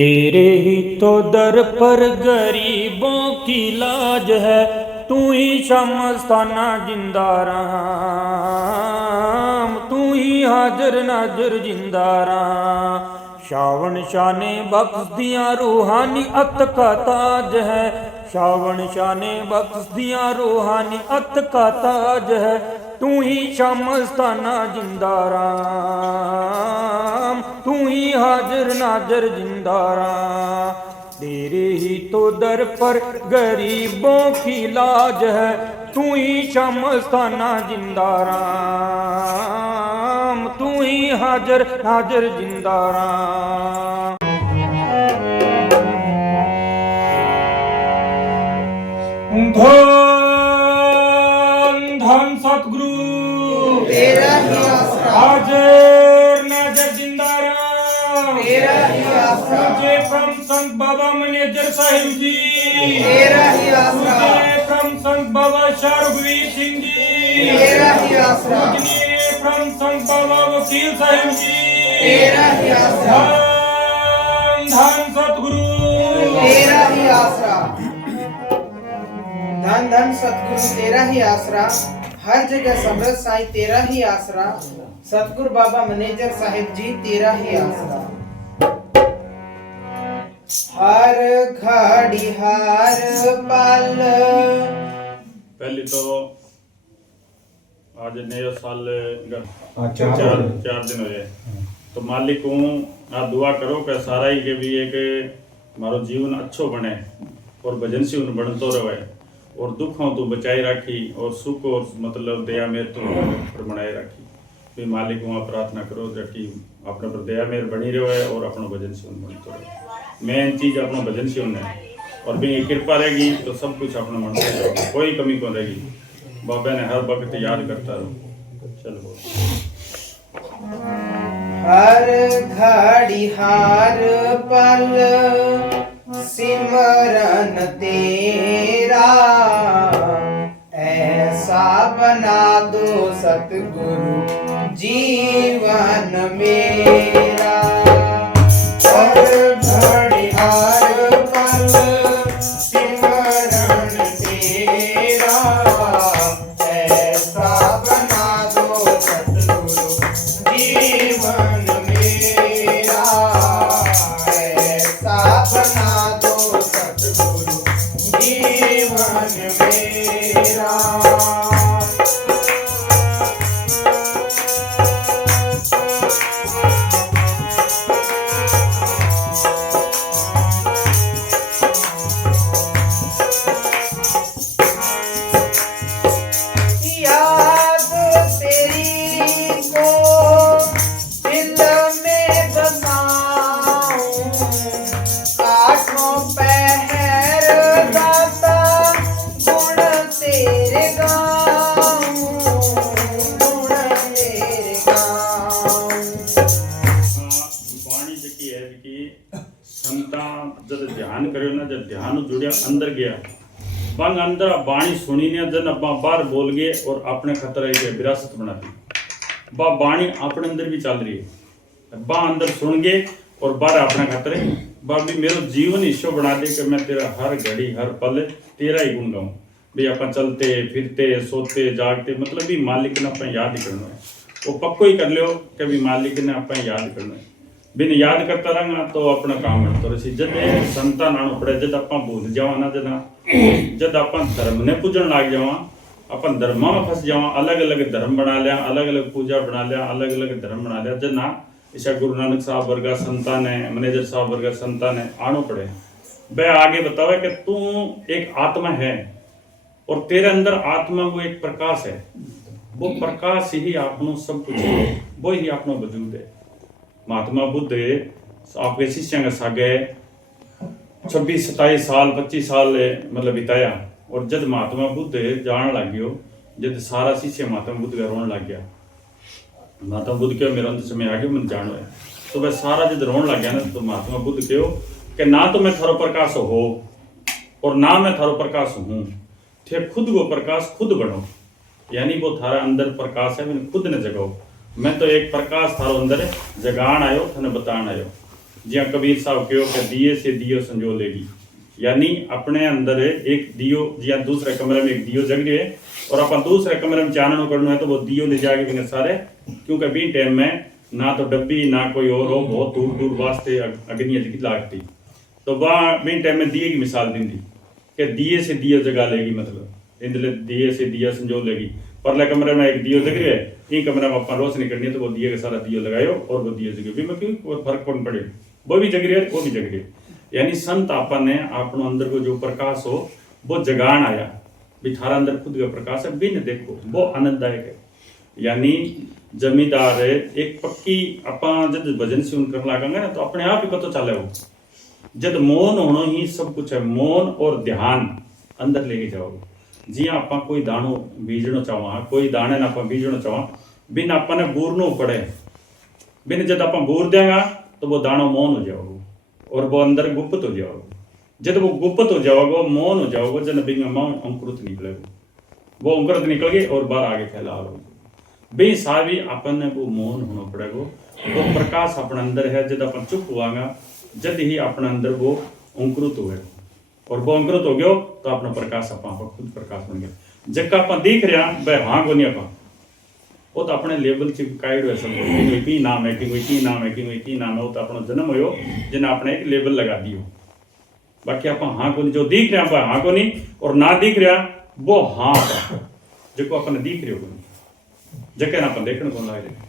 तेरे ही तो दर पर गरीबों की लाज है, तू ही शमस्ताना जिंदा राम, तू ही हाजर नाजर जिंदा राम। श्रावण शाह ने बख्श दिया रूहानी अत का ताज है, श्रावण शाह ने बख्श दिया रूहानी अत का ताज है, तू ही शमस्ताना जिंदा राम, तू ही हाजिर नाजर जिंदा राम। तेरे ही तो दर पर गरीबों की लाज है, तू ही शमस्ताना जिंदा राम, तू ही हाजिर नाजर जिंदा राम। धन सतगुरु तेरा ही आसरा, हाजिर नाजर जिंदा राम, तेरा ही आसरा, मुझे फ्रॉम संत बाबा मैनेजर साहिब जी, तेरा ही आसरा, मुझे फ्रॉम संत बाबा शाह रघुवीर सिंह जी, तेरा ही आसरा, मुझे फ्रॉम संत बाबा वकील साहिब जी, तेरा ही आसरा, धन सतगुरु तेरा ही आसरा। धन धन सतगुरु तेरा ही आसरा, हर जगह समृद्ध साईं तेरा ही आसरा, सतगुरु बाबा मैनेजर साहिब जी तेरा ही आसरा। हर घड़ी हर पल। पहले तो आज नया साल चार दिन हुए, तो मालिक को आप दुआ करो कि सारा ही के भी एक मारो जीवन अच्छो बने और भजन से उन बनतो रहे और दुखों तो बचाए राखी और सुख और मतलब दया मेर तो पर बनाए राखी। भी मालिक को प्रार्थना करो कि अपने पर दया मेर बनी रहे और अपना भजन से उन बनतो रहे। मेन चीज अपना भजन से उन है और भी कृपा रहेगी तो सब कुछ अपना मन से रहेगा, कोई कमी कौन रहेगी। बाबा ने हर वक्त याद करता रहो। चलो हर घड़ी हर पल सिमरन तेरा, ऐसा बना दो सतगुरु जीवन मेरा। हर घड़ी हर पल सिमरन तेरा, ऐसा बना दो सतगुरु जीवन मेरा, ऐसा बना दो सतगुरु जीवन मेरा। याद तेरी को दिल में बसाऊं, आठों पहर दाता गुण तेरे गाऊं, गुण तेरे गाऊं। वाणी जकी है कि संता जब ध्यान करो ना, जब ध्यान जुड़िया अंदर गया बंग अंदर बाणी सुनी ने जन अपना बाहर बोल गए और अपने खतरे की विरासत बना दी। बा बाणी अपने अंदर भी चल रही है, बा अंदर सुन गए और बाहर अपने खतरे बा भी मेरा जीवन हिस्सों बना दे कि मैं तेरा हर घड़ी हर पल तेरा ही गुण गाऊं। भी अपन चलते फिरते सोते जागते मतलब भी मालिक ने अपन याद ही करना है, वो पक्को ही कर लियो कि भी मालिक ने अपन याद करना है। बिन याद करता रहना तो अपना काम है। तो जब संतान आना पड़े, जब अपन भूल जावा ना जब अपन धर्म ने पूजन लाग जावा, अपन धर्म में फंस जावा, अलग अलग धर्म बना लिया, अलग अलग पूजा बना लिया, अलग अलग धर्म बना लिया। जब ना ऐसा गुरु नानक साहब वर्गा संतान है, मैनेजर साहब वर्गा संतान है आनो पड़े। वह आगे बतावे कि तू एक आत्मा है और तेरे अंदर आत्मा वो एक प्रकाश है, वो प्रकाश ही आपनो सब कुछ है, वो ही आपनो वजूद है। महात्मा बुद्ध आपके शिष्य का सागे 26-27 साल 25 साल मतलब बिताया और जब महात्मा बुद्ध जान लग गयो, जब सारा शिष्य महात्मा बुद्ध का रोन लग गया, महात्मा बुद्ध क्यों मेरा अंत समय आ गया मन जानो है, तो वह सारा जब रोन लग गया ना तो महात्मा बुद्ध क्यों कि ना तो मैं थारो प्रकाश हो और ना मैं थारो प्रकाश हूँ, थे खुद वो प्रकाश खुद बनो। यानी वो थारा अंदर प्रकाश है, मैंने खुद ने जगाओ। मैं तो एक प्रकाश थारो अंदर है, जगान आयो थने बतान आयो। जिया कबीर साहब कहो कि दिए से दियो संजो लेगी, यानी अपने अंदर एक दियो जिया दूसरे कमरे में एक दियो जग रही है और अपन दूसरे कमरे में चाननो करना है तो वो दियो ले जाके बिना सारे, क्योंकि बी टाइम में ना तो डब्बी ना कोई और हो, बहुत दूर दूर वास्ते अग्नि की लागती, तो वह बी टाइम में दिए की मिसाल दी कि दिए से दियो जगा लेगी, मतलब इंदले दिए से दिया संजो लेगी। परले कमरे में एक दियो जग रही है, इन कमरे में अपन रोशनी करनी है तो वो दिए का सारा दियो लगायो और वो दियो जगे भी में क्यों फर्क कौन पड़े, वो भी जग रही है वो भी जग रही है। यानी संत आपन ने अपने अंदर को जो प्रकाश हो वो जगान आया भी थारा अंदर खुद का प्रकाश है, बिन देखो वो आनंददायक है। यानी जमींदार एक पक्की अपन जब भजन से उन कर लागेंगे ना तो अपने आप ही पता चले हो, जब मौन होना ही सब कुछ है, मौन और ध्यान अंदर लेके जाओगे। जी आप कोई दाणो बीजनो चाहवा, कोई दाने ना आप बीजनो चाहवा, बिन अपने बूरनो पड़े, बिन जब आप बूर देंगा तो वो दाणो मौन हो जाओगे और वो अंदर गुप्त हो जाओगे। जब वो गुप्त हो जाओगे, मौन हो जाओगे, जब बिंग मौन अंकुरित निकलेगा, वो अंकुरित निकल गए और बाहर आगे फैला हो बे सावी अपन ने वो मौन होना पड़ेगा। वो प्रकाश अपने अंदर है, जब अपन चुप हुआगा जब ही अपने अंदर वो अंकुरित हो गया और वो अंकुरित हो गया तो अपना प्रकाश अपन खुद प्रकाश बन गया। जब अपन दिख रहा वह हाँ को नहीं अपन वो तो अपने लेवल चिपकाइड है, सब की नाम है कि की नाम है कि नाम है, वो तो अपना जन्म हो जिन्हें अपने एक लेवल लगा दियो। बाकी आप हाँ को नहीं, जो दिख रहा वह हाँ को नहीं और ना दिख रहा वो हाँ जो अपने दिख रहे हो जगह अपन देखने को लग रहे।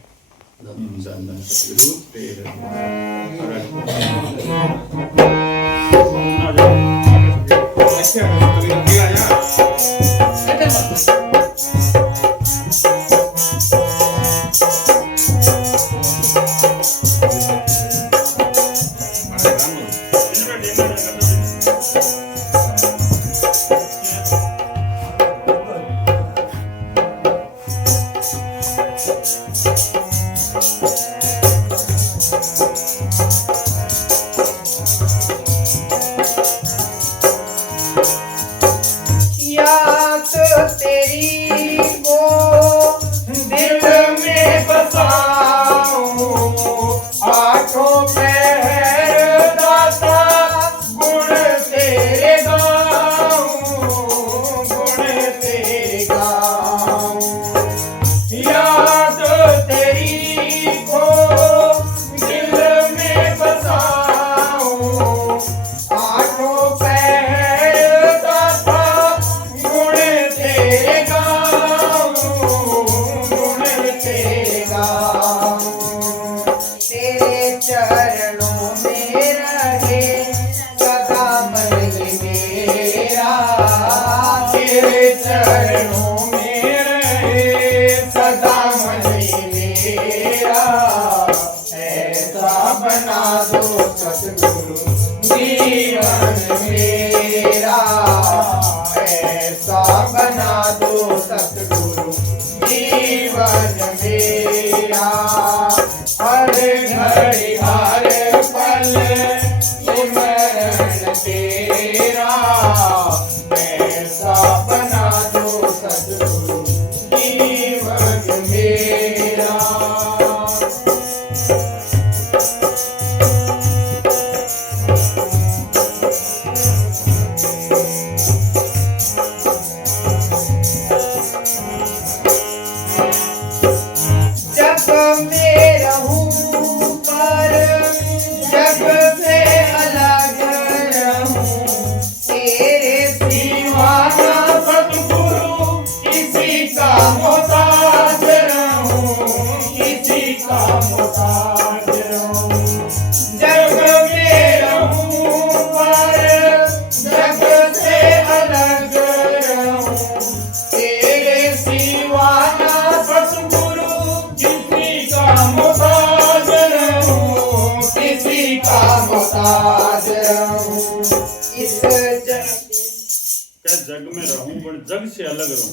जग में रहूं पर जग से अलग रहूं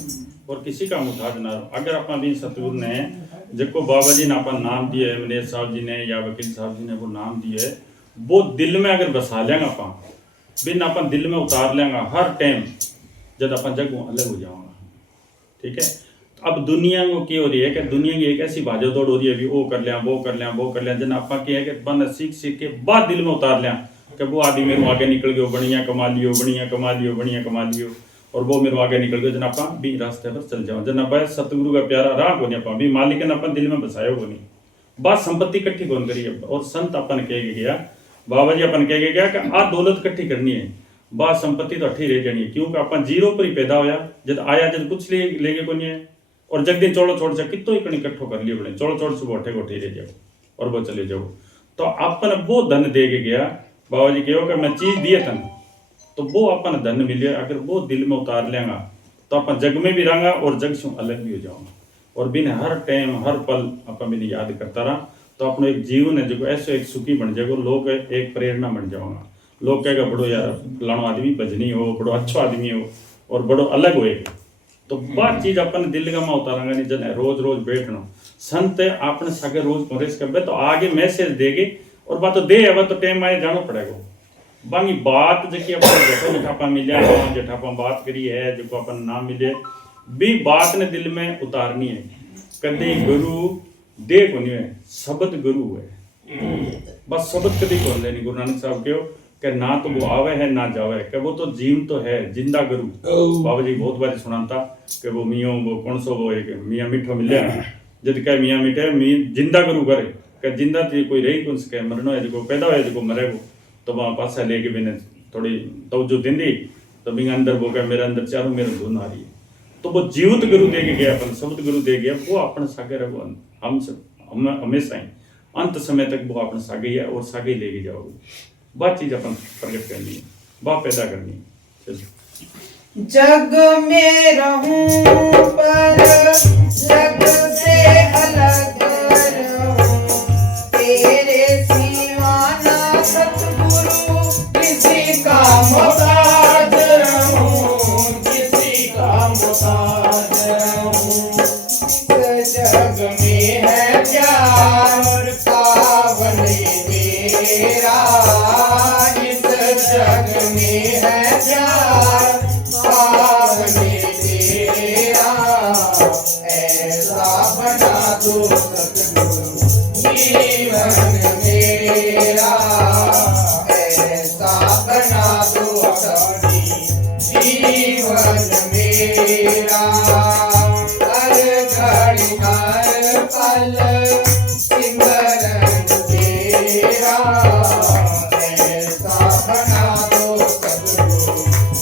और किसी का मुताज ना रहूं। अगर अपन भी सतगुरु ने जिसको बाबा जी ने अपन नाम दिए है, मनेश साहब जी ने या वकील साहब जी ने वो नाम दिए है, वो दिल में अगर बसा लेंगे अपन, बिन अपन दिल में उतार लेंगे हर टाइम, जब अपन जग अलग हो जाऊंगा, ठीक है। अब दुनिया को क्या हो रही है कि दुनिया की एक ऐसी भाजो दौड़ हो रही है भी वो कर लिया वो कर लिया वो कर लिया, जन आपा क्या है कि बन सीख के बाद दिल में उतार लिया कि वो आदमी मेरे आगे निकल गयो, बढ़िया कमा लियो, बढ़िया कमा लियो, बढ़िया कमा लियो, और वो मेरे आगे निकल गयो, जन आपा भी रास्ते पर चल जाओ, जन आप सतगुरु का प्यारा राह को नहीं, भी मालिक ने अपन दिल में बसाया को नहीं, बात संपत्ति इकट्ठी कौन करी है। और संत अपन कह गया, बाबा जी अपन कह गया कि आ दौलत इकट्ठी करनी है, बात संपत्ति तो अठी रह जानी है, क्योंकि अपन जीरो पर ही पैदा होया, जब आया जब कुछ लेके को नहीं है, और जग दिन चौड़ो छोड़ से कितो ही इकट्ठो कर लिए बड़े चौड़ो छोड़ से गोठे गोठे रह जाओ और वो चले जाओ। तो अपन वो धन दे के गया, बाबा जी कहो कि मैं चीज दिए थन, तो वो अपन धन मिले, अगर वो दिल में उतार लेगा तो अपन जग में भी रहेंगा और जग से अलग भी हो जाऊंगा, और बिन हर टाइम हर पल अपन बिन याद करता रहा, तो अपना एक जीवन है जो ऐसे एक सुखी बन जाएगा, लोग एक प्रेरणा बन जाऊंगा, लोग कहेगा बड़ो यार फलानो आदमी भजनी हो, बड़ो अच्छा आदमी हो और बड़ो अलग होएगा। तो बात चीज अपन दिल का में उतारांगा नहीं, जन रोज रोज बैठना संत आपने सगे रोज परेश कर तो आगे मैसेज देगे, और बात तो दे है तो टाइम आए जाना पड़ेगा। बाकी बात जबकि अपन जठो जठापा मिले जठापा बात करी है जो अपन ना मिले भी बात ने दिल में उतारनी है। कदे गुरु दे को नहीं है, शब्द गुरु है, बस शब्द कभी खोल लेनी। गुरु नानक साहब क्यों कि ना तो वो आवे है ना जावे, कि वो तो जीव तो है, जिंदा गुरु। बाबा जी बहुत बार सुनाता कि वो मियों वो कौन सो वो एक मियाँ मिठो मिले, जब कहे मियाँ मिठे जिंदा गुरु करे, कि जिंदा तो कोई रही कौन सके, मरनो है जो पैदा है जो मरेगो, तो वहाँ पासा लेके मैंने थोड़ी तवज्जो दी, तो मेरे अंदर वो क्या मेरे अंदर चारों मेरे धुन आ रही है, तो वो जीवित गुरु दे के गया, अपन शब्द गुरु दे गया, वो अपन सागे रहो हम हमेशा ही अंत समय तक वो अपन सागे है और सागे लेके जाओगे। बात चीज अपन प्रकट करनी है, बात पैदा करनी है। जग में रहूं पर जग से अलग रहूं, तेरे सिवा ना सतगुरु किसी का मोहताज रहूं, किसी का मोहताज रहूं। इस जग में है प्यार पावन तेरा, इस जग में है प्यार पावन तेरा, ऐसा बना दो सतगुरु जीवन मेरा, ऐसा बना दो सतगुरु जीवन मेरा। हर घड़ी हर पल सिमरन तेरा, ऐसा बना दो सतगुरु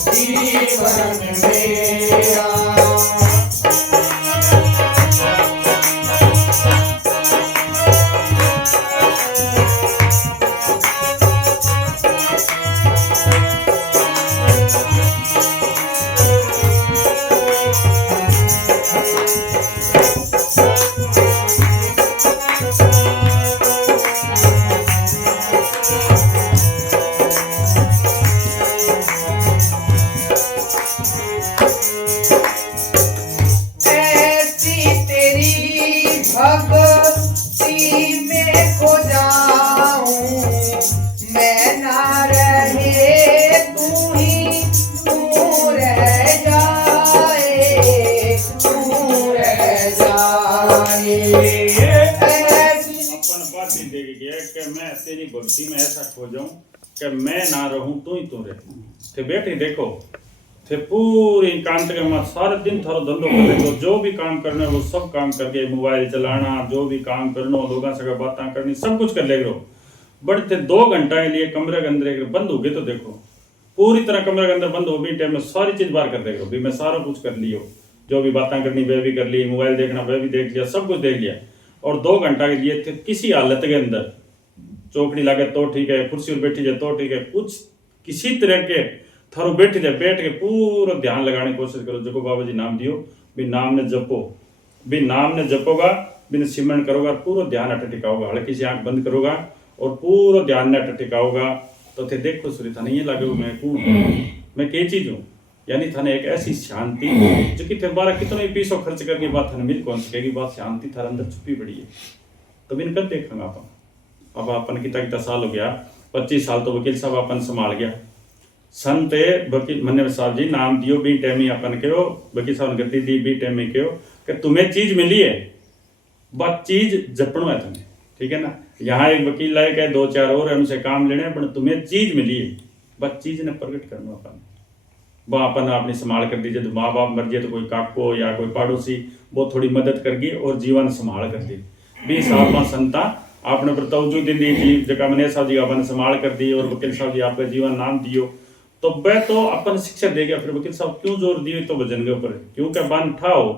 जीवन मेरा। तेरी भक्ति में ऐसा खो जाऊं कि मैं ना रहूं तू ही तू रहे। थे बेटे देखो थे पूरी कांत के मत सारे दिन थारो धंधो कर देखो, जो भी काम करना है वो सब काम करके, मोबाइल चलाना जो भी काम करना लोगों से बातें करनी सब कुछ कर ले लो। बट थे 2 घंटा के लिए कमरे के अंदर बंद हो गए, तो देखो पूरी तरह कमरे के अंदर बंद हो गई, टाइम में सारी चीज बाहर कर देखो भी मैं सारा कुछ कर लियो, जो भी बातें करनी वह भी कर ली, मोबाइल देखना वह भी देख लिया, सब कुछ देख लिया। और 2 घंटा के लिए थे किसी हालत के अंदर चौकड़ी लागे तो ठीक है, कुर्सी पर बैठी जाए तो ठीक है, कुछ किसी तरह के थारो बैठ जाए, बैठ के पूरा ध्यान लगाने की कोशिश करो। जो बाबा जी नाम दियो भी नाम ने जपो, भी नाम ने जपोगा बिन सिमरन करोगा, पूरा ध्यान अट टिकाओगा, हल्की सी आंख बंद करोगा और पूरा ध्यान ने अट टिकाओगा, तो थे देखो सूर्य था नहीं लगे मैं कौन मैं क्या चीज हूँ, यानी थाने एक ऐसी शांति जो कि थे बारह कितना भी पैसों खर्च करके बात थाने मिल कौन सकेगी, बात शांति थारे अंदर छुपी पड़ी है। तो बिन कब देखेंगे अपन, अब अपन कितना कितना साल हो गया, 25 साल तो वकील साहब अपन संभाल गया, संत वकील मन्ने साहब जी नाम दियो बी टेमी अपन कहो वकील साहब ने गति दी बी टेमी कहो कि तुम्हें चीज मिली है बस चीज जपणो है तुम्हें, ठीक है ना। यहाँ एक वकील लायक है, 2-4 और हमसे काम लेने पर तुम्हें चीज मिली है बस चीज ने प्रकट करना अपन वह अपन अपनी संभाल कर दीजिए। तो माँ बाप मर जाए तो कोई काको या कोई पड़ोसी वो थोड़ी मदद करगी और जीवन संभाल कर दी 20 साल में संता आपने पर तवज्जो दी थी जगह मने साहब जी अपन संभाल कर दी और वकील साहब जी आपका जीवन नाम दियो तो वह तो अपन शिक्षा देगा। फिर वकील साहब क्यों जोर दिए तो वजन के ऊपर क्योंकि बन ठाओ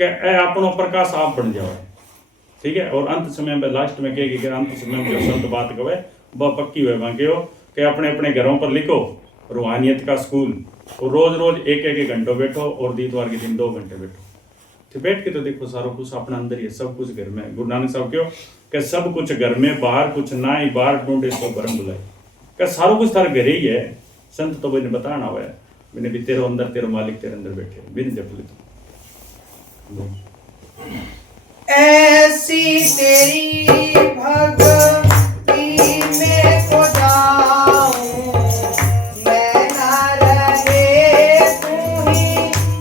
कि ए अपनो प्रकाश आप बन जाओ, ठीक है। और अंत समय में लास्ट में कहेगी कि अंत समय में जो संत बात कहे वह पक्की हुए वहाँ कहो कि अपने अपने घरों पर लिखो रूहानियत का स्कूल और रोज रोज 1-1 घंटों बैठो और दीतवार के दिन 2 घंटे बैठो। तो बैठ के तो देखो सारा कुछ अपना अंदर ही है, सब कुछ घर में। गुरु नानक साहब क्यों कि सब कुछ घर में बाहर कुछ ना ही बाहर ढूंढे तो बरम बुलाए क्या सारा कुछ तारा घर ही है। संत तो मैंने बताना हुआ है मैंने भी तेरे अंदर तेरे मालिक तेरे अंदर बैठे बिन जप ले तो ऐसी तेरी भक्ति में को जाऊं मैं ना रहे तू ही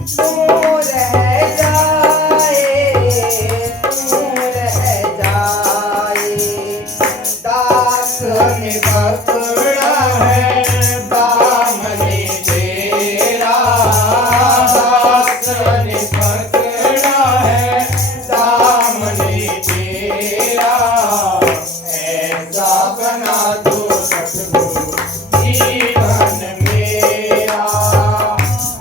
तू रह जाए दास ने पकड़ा है दामने तेरा दास ने पकड़ा है दामने तेरा ऐसा बना दो सतगुरु जीवन मेरा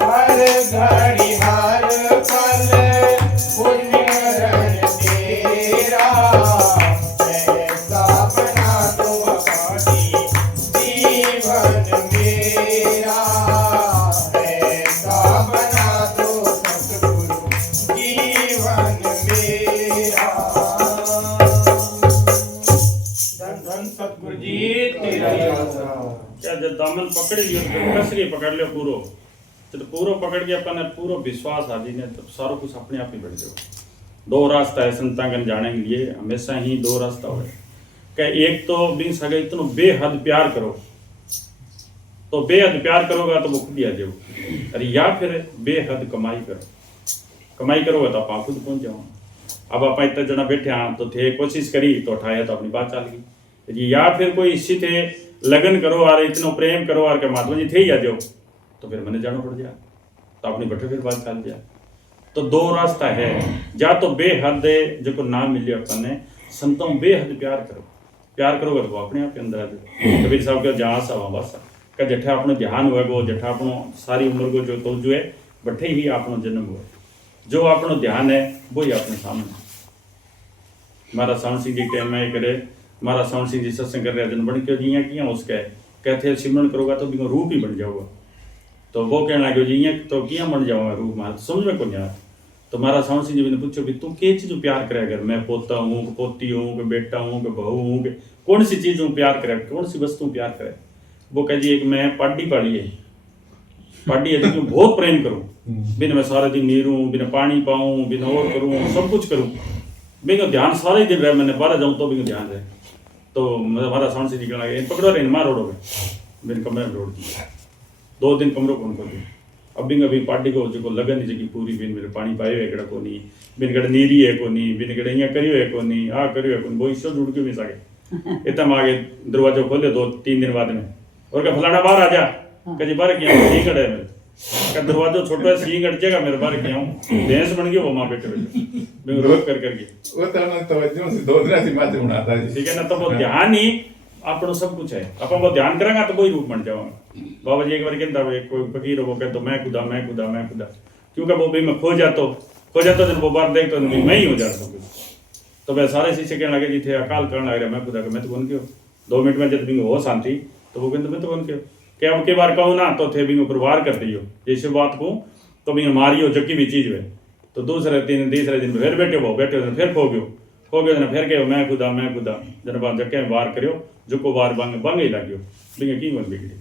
हर घड़ी हर पल पुण्य रन तेरा ऐसा बना दो अपनी जीवन मेरा ऐसा बना दो सतगुरु जीवन मेरा। धन धन सतगुरु जी तेरा ही आसरा। क्या जब दामन पकड़ लियो तो कसरी पकड़ लियो पूरो जब पूरो पकड़ के अपन ने पूरा विश्वास आ जी ने तब सारा कुछ अपने आप ही बढ़ जाओ। 2 रास्ता है संतागन जाने के लिए हमेशा ही 2 रास्ता हो क्या एक तो बिन सगे इतना बेहद प्यार करो तो बेहद प्यार करोगा तो वो खुद ही आ जाओ अरे या फिर बेहद कमाई करोगे तो आप खुद पहुंच जाओ। अब आप इतना जना बैठे हाँ तो थे कोशिश करी तो उठाया तो अपनी बात चल गई या फिर कोई इसी थे लगन करो और इतना प्रेम करो और के महात्मा जी थे ही आ जाओ तो फिर मैंने जाना पड़ जाए तो अपनी बैठे फिर बात चल जाए। तो 2 रास्ता है या तो बेहद जो नाम मिले अपन ने संतों बेहद प्यार करोगे तो वो अपने आप के अंदर आ जाए। कबीर साहब का जहाँ सा वहाँ बस का जठा अपनो ध्यान हुआ वो जठा अपनो सारी उम्र को जो है बठे ही अपनो जन्म हुआ जो अपनो ध्यान है वो ही अपने सामने। मारा सावन सिंह जी टाइम में करे मारा सावन सिंह जी सत्संग कर रहे जन बन के जी किया उसके कहते सिमरन करोगा तो भी रूप ही बन जाऊगा तो वो कहना लगे जी तो किया बन जाऊंगा रूप मारा तो समझ में को नहीं तो मारा सावन सिंह जी ने पूछो भी तू क्या चीज़ प्यार करे अगर मैं पोता हूँ कि पोती हूँ कि बेटा हूँ कि बहू हूँ कि कौन सी चीज़ प्यार करे कौन सी वस्तु प्यार करे। वो कह जी एक मैं पाड़ी पाड़ी है तो बहुत प्रेम करूँ बिन मैं सारे दिन नीरूँ बिना पानी पाऊँ बिना और करूँ सब कुछ करूँ बिना ध्यान सारे दिन रहे मैंने 12 जाऊँ तो बिना ध्यान रहे तो हमारा साउंड से निकलना गया पकड़ो रहे मार रोड में बिन कमरे में रोड दिया 2 दिन कमरों को उनको दिया अब बिन अभी पार्टी को जो लगन जगह पूरी बिन मेरे पानी पाए हुए कड़ा को नहीं बिन कड़ा नीरी है को नहीं बिन कड़ा यहाँ करियो है को नहीं आ करियो है को वो इससे जुड़ क्यों नहीं सके इतना आगे दरवाजा खोले 2-3 दिन बाद में और क्या फलाना बाहर आ जा कभी बाहर किया नहीं कड़े में का दरवाजा छोटा सी कट जाएगा मेरे बाहर किया हूँ भैंस बन गई वो माँ बैठे बैठे रोक कर करके वो तो तवज्जो से 2 दिन से बात बनाता है ठीक है ना। तो वो ध्यान ही अपनो सब कुछ है अपन वो ध्यान करेंगे तो वही रूप बन जाऊंगा। बाबा जी एक बार कहता है कोई फकीर वो कहते मैं खुदा क्योंकि वो भी मैं खो जाता जब वो बात देखता तो मैं ही हो जाता हूँ तो वह सारे शीशे कहने लगे जी थे अकाल करने लग रहा मैं खुदा मैं तो बन क्यों 2 मिनट में जब भी हो शांति तो वो कहते मैं तो बन क्यों क्या अब के बार कहूँ ना तो थे भी ऊपर वार कर दियो जैसे बात को तो भी मारियो जबकि भी चीज में तो तीसरे दिन फिर बैठे फिर खो गयो ना फिर गए मैं खुदा जन बात जके वार करियो जो को वार बंग ही लगियो बिंगे की बन बिगड़ी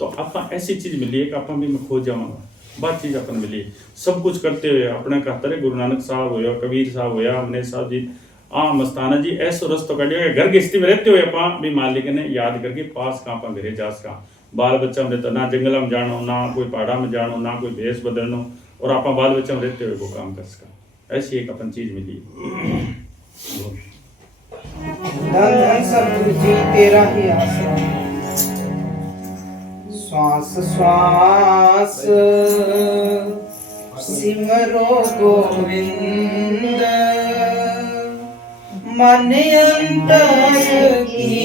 तो अपन ऐसी चीज मिली है कि अपन भी मैं खो जाऊंगा बात चीज अपन मिली सब कुछ करते हुए अपने कहते रहे गुरु नानक साहब होया कबीर साहब होया अमने साहब जी मस्ताना जी ऐसो रस्तो काटियो घर की स्थिति में रहते हुए अपा भी मालिक ने याद करके पास कहाँ पा घरे जास कहाँ बाल बच्चा में रहता ना जंगल में जानो ना कोई पहाड़ा में जानो ना कोई भेष बदलनो और आप बाल बच्चा में रहते हुए वो काम कर सका ऐसी एक अपन चीज मिली। धन धन सतगुरु जी तेरा ही आसरा। श्वास श्वास सिमरो गोविंद मन अंतर की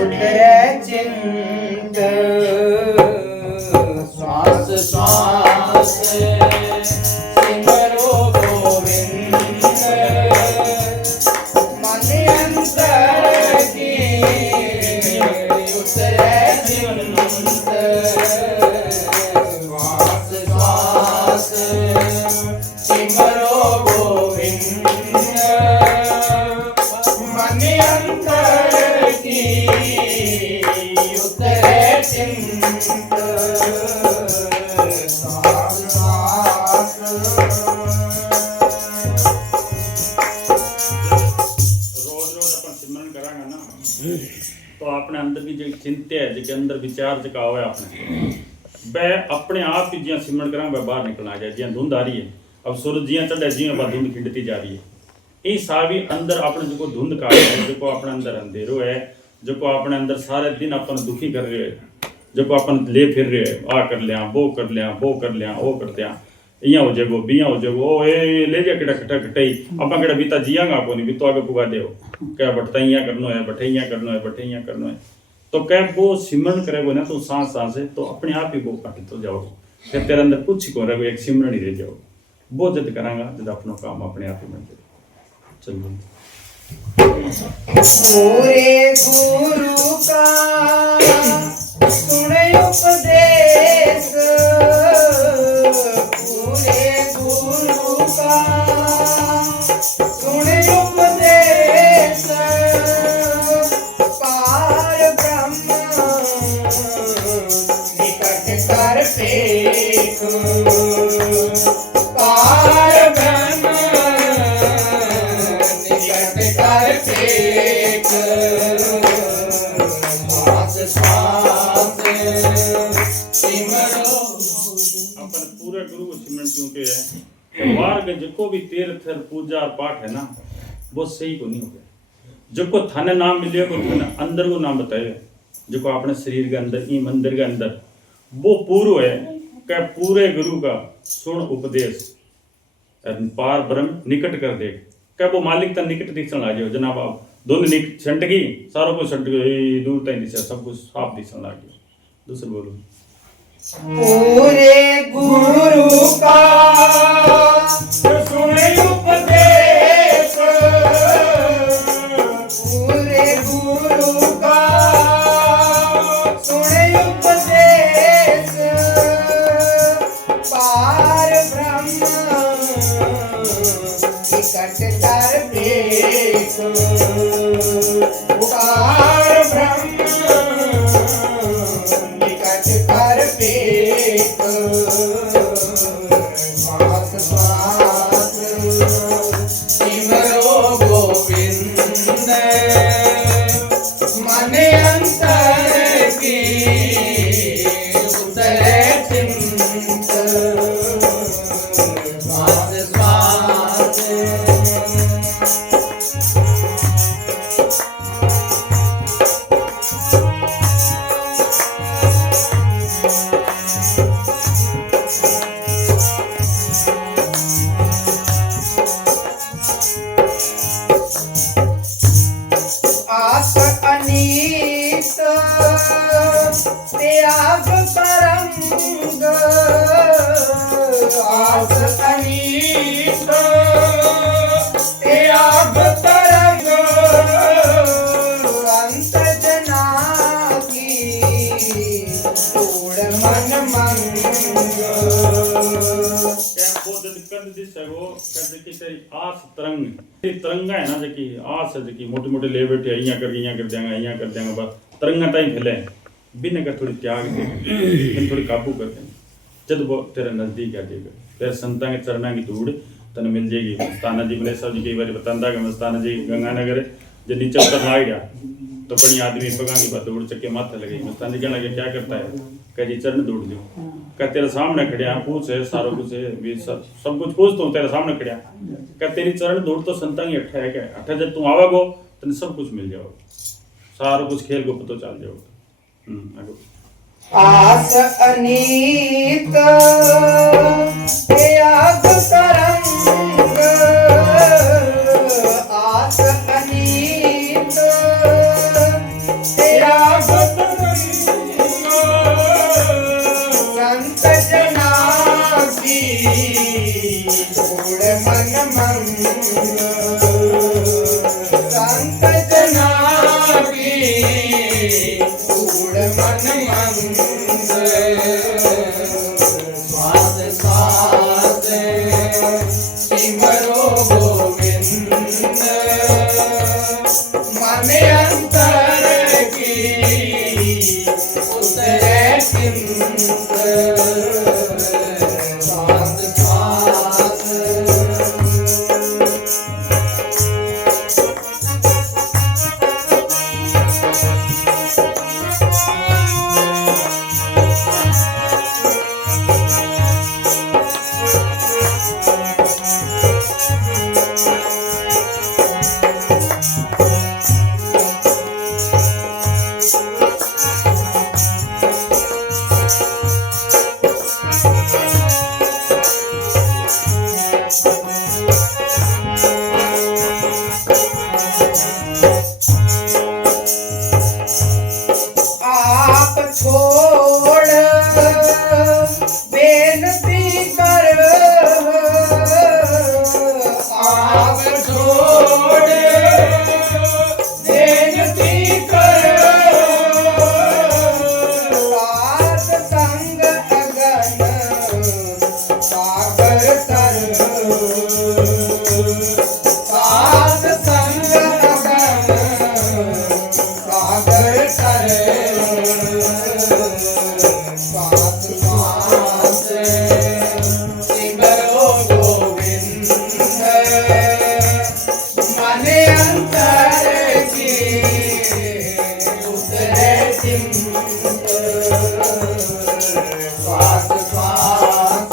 उतरे चिंत। श्वास श्वास सिमरो गोविंद मन अंतर की उतरे चिंत। श्वास श्वास सिमरो गोविंद मन अंतर की उतरे चिंत। श्वास श्वास रोज रोज अपन सिमरन करांगा ना तो अपने अंदर की जो चिंता है जो अंदर विचार जो हुआ है अपने वह अपने आप ही जिया सिमरन करा वह बाहर निकलना आ जाए। जिया धुंध आ रही है अब सूरज जिया चढ़ा जिया वह धुंध खिंडती जा रही है। ये सारी अंदर अपने जो धुंध का है जो अपने अंदर अंधेरो है जो अपने अंदर सारे दिन अपन दुखी कर रहे हैं जो अपन ले फिर रहे हैं आ कर लिया वो कर लिया वो कर लिया वो कर लिया इं हो जाएगो बिया हो जाएगो ओ ए ले जा केड़ा खटा खटाई अपा केड़ा बीता जियांगा को नहीं भी तो आगे पुगा दे क्या बटताइयाँ करनो है बठैयाँ करनो है बठैयाँ करनो है तो क्या वो सिमरन करेगो ना तो सांस सांस है तो अपने आप ही वो काटे तो जाओ फिर तेरे अंदर कुछ को रहेगो एक सिमरन ही रह जाओ वो जद करांगा जद अपना काम अपने आप ही बन जाए। चलो पूरे गुरु का सुने उपदेश पूरे गुरु का सुने उपदेश पार ब्रह्म निकट कर पेख। पार ब्रह्म निकट कर पेख। श्वास श्वास सिमरो। अपन पूरे गुरु को सिमरन क्योंकि है मार्ग जिको भी तीर्थ पूजा और पाठ है ना वो सही को नहीं हो गया जिको थाने नाम मिले को थाने अंदर को नाम बताए जिको अपने शरीर के अंदर ई मंदिर के अंदर वो पूर्व है क्या पूरे गुरु का सुन उपदेश पार ब्रह्म निकट कर दे क्या वो मालिक तक निकट दिखने लग जाओ जनाब आप दोनों निकट छंट गई सारों को छंट गई दूर तक दिशा सब कुछ साफ दिखने लग गया। दूसरे बोलो पूरे गुरु का सुने उपदेश पूरे गुरु का सुने उपदेश पार ब्रह्म निकट कर पेख। पार ब्रह्म निकट कर पेख। श्वास श्वास सिमरो गोविंद मन अंतर की उतरे चिंत। श्वास श्वास आस अनीत त्याग तरंग। आस अनीत त्याग तरंग अंत जना की तोड़ मन मंग। क्या वो जद कंद दिस है वो कहते कि तेरी आस तरंग तेरी तरंगा है ना जकी आस है जकी मोटे मोटे ले बैठे यहाँ कर देंगे बस तरंगा ताई फैले बिना कर थोड़ी त्याग दे बिन थोड़ी काबू कर दे जद वो तेरे नजदीक आ जाएगा तेरे संतां के चरणा की धूड़ तने मिल जाएगी। मस्ताना जी बले साहब जी कई बार बतांदा कि मस्ताना जी गंगानगर जो नीचे उतर आ गया तो कई आदमी पगा की बात दौड़ चक्के माथे लगे मस्तान जी कहने लगे क्या करता है कह जी चरण दौड़ दो कह तेरे सामने खड़िया पूछ है सारो कुछ है भी सब कुछ पूछ तो तेरे सामने खड़िया कह तेरी चरण दौड़ तो संता ही अट्ठा है क्या अट्ठा जब तू आवेगो तेने सब कुछ मिल जाओ सारो कुछ खेल को पतो चल जाओ आगो आस अनीत त्याग तरंग आस अनीत त्याग संत जना की छोड़ मन मंग संत जना की छोड़ मन मंग स्वाद स्वाद सिमरो गोविंद मन अंतर की उतरे चिंत स्वाद स्वाद आप छोड़ बेनती कर आप छोड़ बेनती कर सात संग अगन सागर तर सात संग अगन सागर तर स्वाद स्वाद सिमरो गोविंद मन अंतर की उतरे चिंत स्वाद स्वाद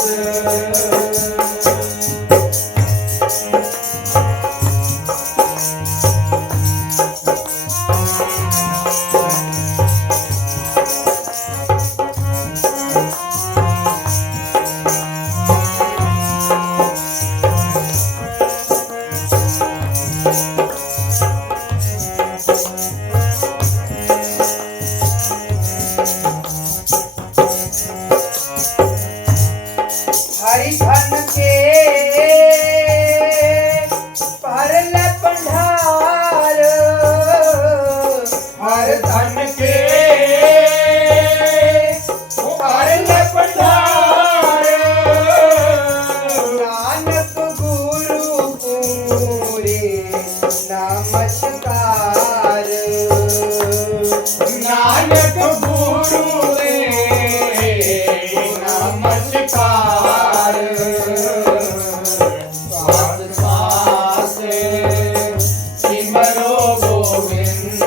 हरि धन के परल पंडार हर धन के परल पंडार नानक गुरु पूरे नमस्कार नानक गुरु नमस्कार स्वाद स्वाद सिमरो गोविंद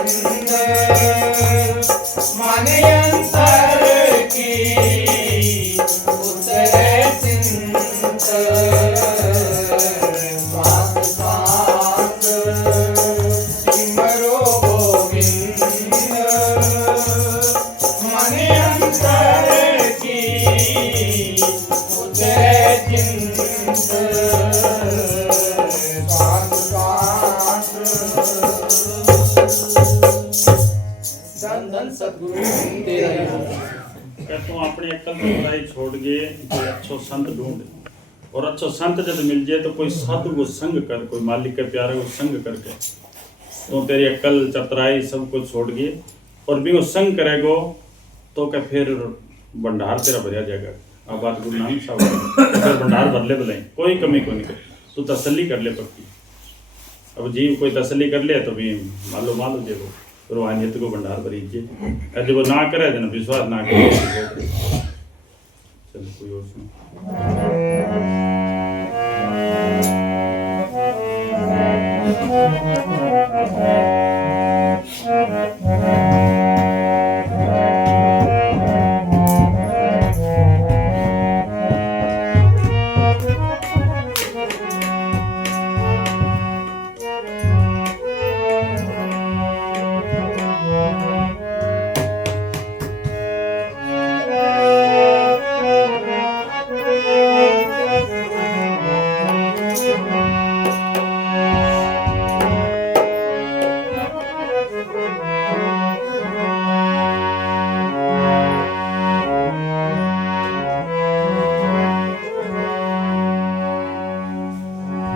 मन अंतर की उतरे चिंत स्वाद स्वाद सिमरो गोविंद मन अंतर की उतरे चिंत स्वाद स्वाद धन धन सद्गुरु तेरा कह तू अपनी अक्ल की बुराई छोड़ के कोई अच्छो संत ढूंढ और अच्छो संत जब मिल जाए तो कोई साधु को संग कर कोई मालिक के प्यारे को संग करके तो तेरी अक्ल चतुराई सब कुछ छोड़ के और भी वो संग करेगो तो क्या फिर भंडार तेरा भरिया जाएगा। अब बात गुरु नानक साहब फिर भंडार भर ले भले कोई कमी को नहीं कर तू तसल्ली कर ले पक्की। अब जीव कोई तसल्ली कर ले तो भी मालो दे वो रूहानियत को भंडार भरीजिए जब वो ना करे ना विश्वास ना करे चल कोई और सुन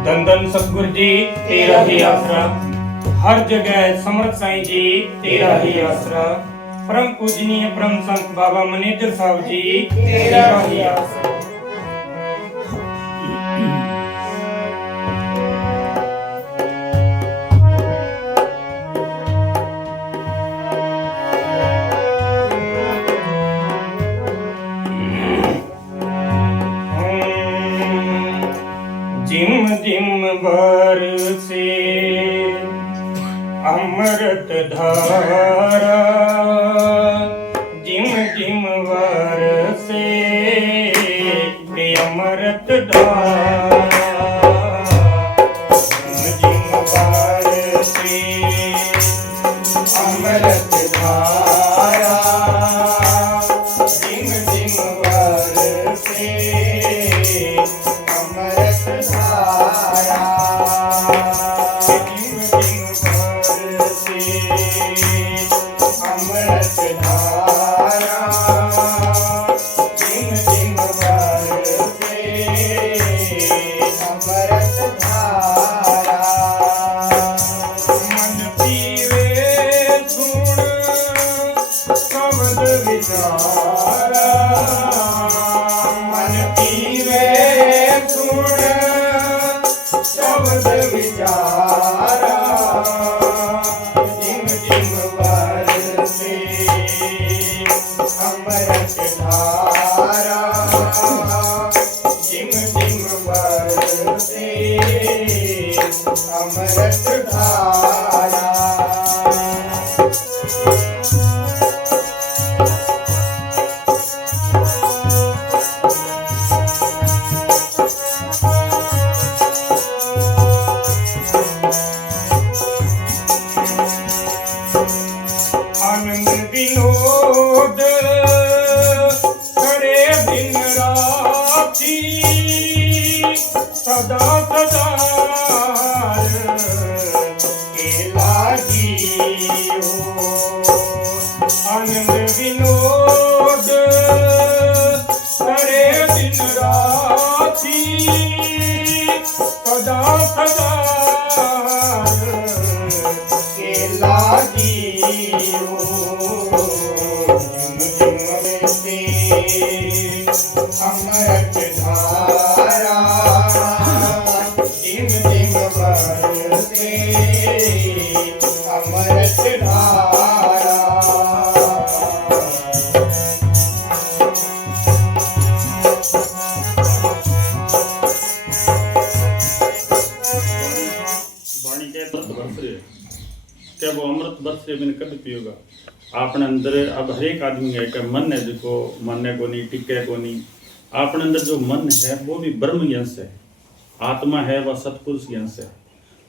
धन धन सतगुरु जी तेरा ही आसरा, हर जगह समर्थ साईं जी तेरा ही आसरा, परम पूजनीय परम संत बाबा मैनेजर साहब जी तेरा ही आसरा। जिम जिम बरसे अमृत धारा, जिम जिम बरसे अमृत धारा, जिम बरसे अमृत धारा, जिम जिम बरसे अमृत धारा, जिम जिम बरसे अमृत धारा, जिम जिम बरसे अमृत धारा। मन पीवे सुन शब्द विचारा, मन पीवे सुन शब्द विचारा, जिम जिम बरसे अमृत धारा, जिम जिम बरसे अमृत धारा। आनंद विनोद करे दिन राती, सदा सदा के लागियो। आनंद विनोद करे दिन राती, सदा सदा के लागियो। जिम जिम बरसे अमृत धारा, जिम जिम बरसे अमृत धारा। वाणी के तो बरस रहे क्या वो अमृत बरस रहे मैंने कभी पियोगा अपने अंदर। अब हर एक आदमी है कि मन है जिसको मानने को नहीं टिके को नहीं, अपने अंदर जो मन है वो भी ब्रह्म यंश है, आत्मा है वह सतपुरुष यंश है।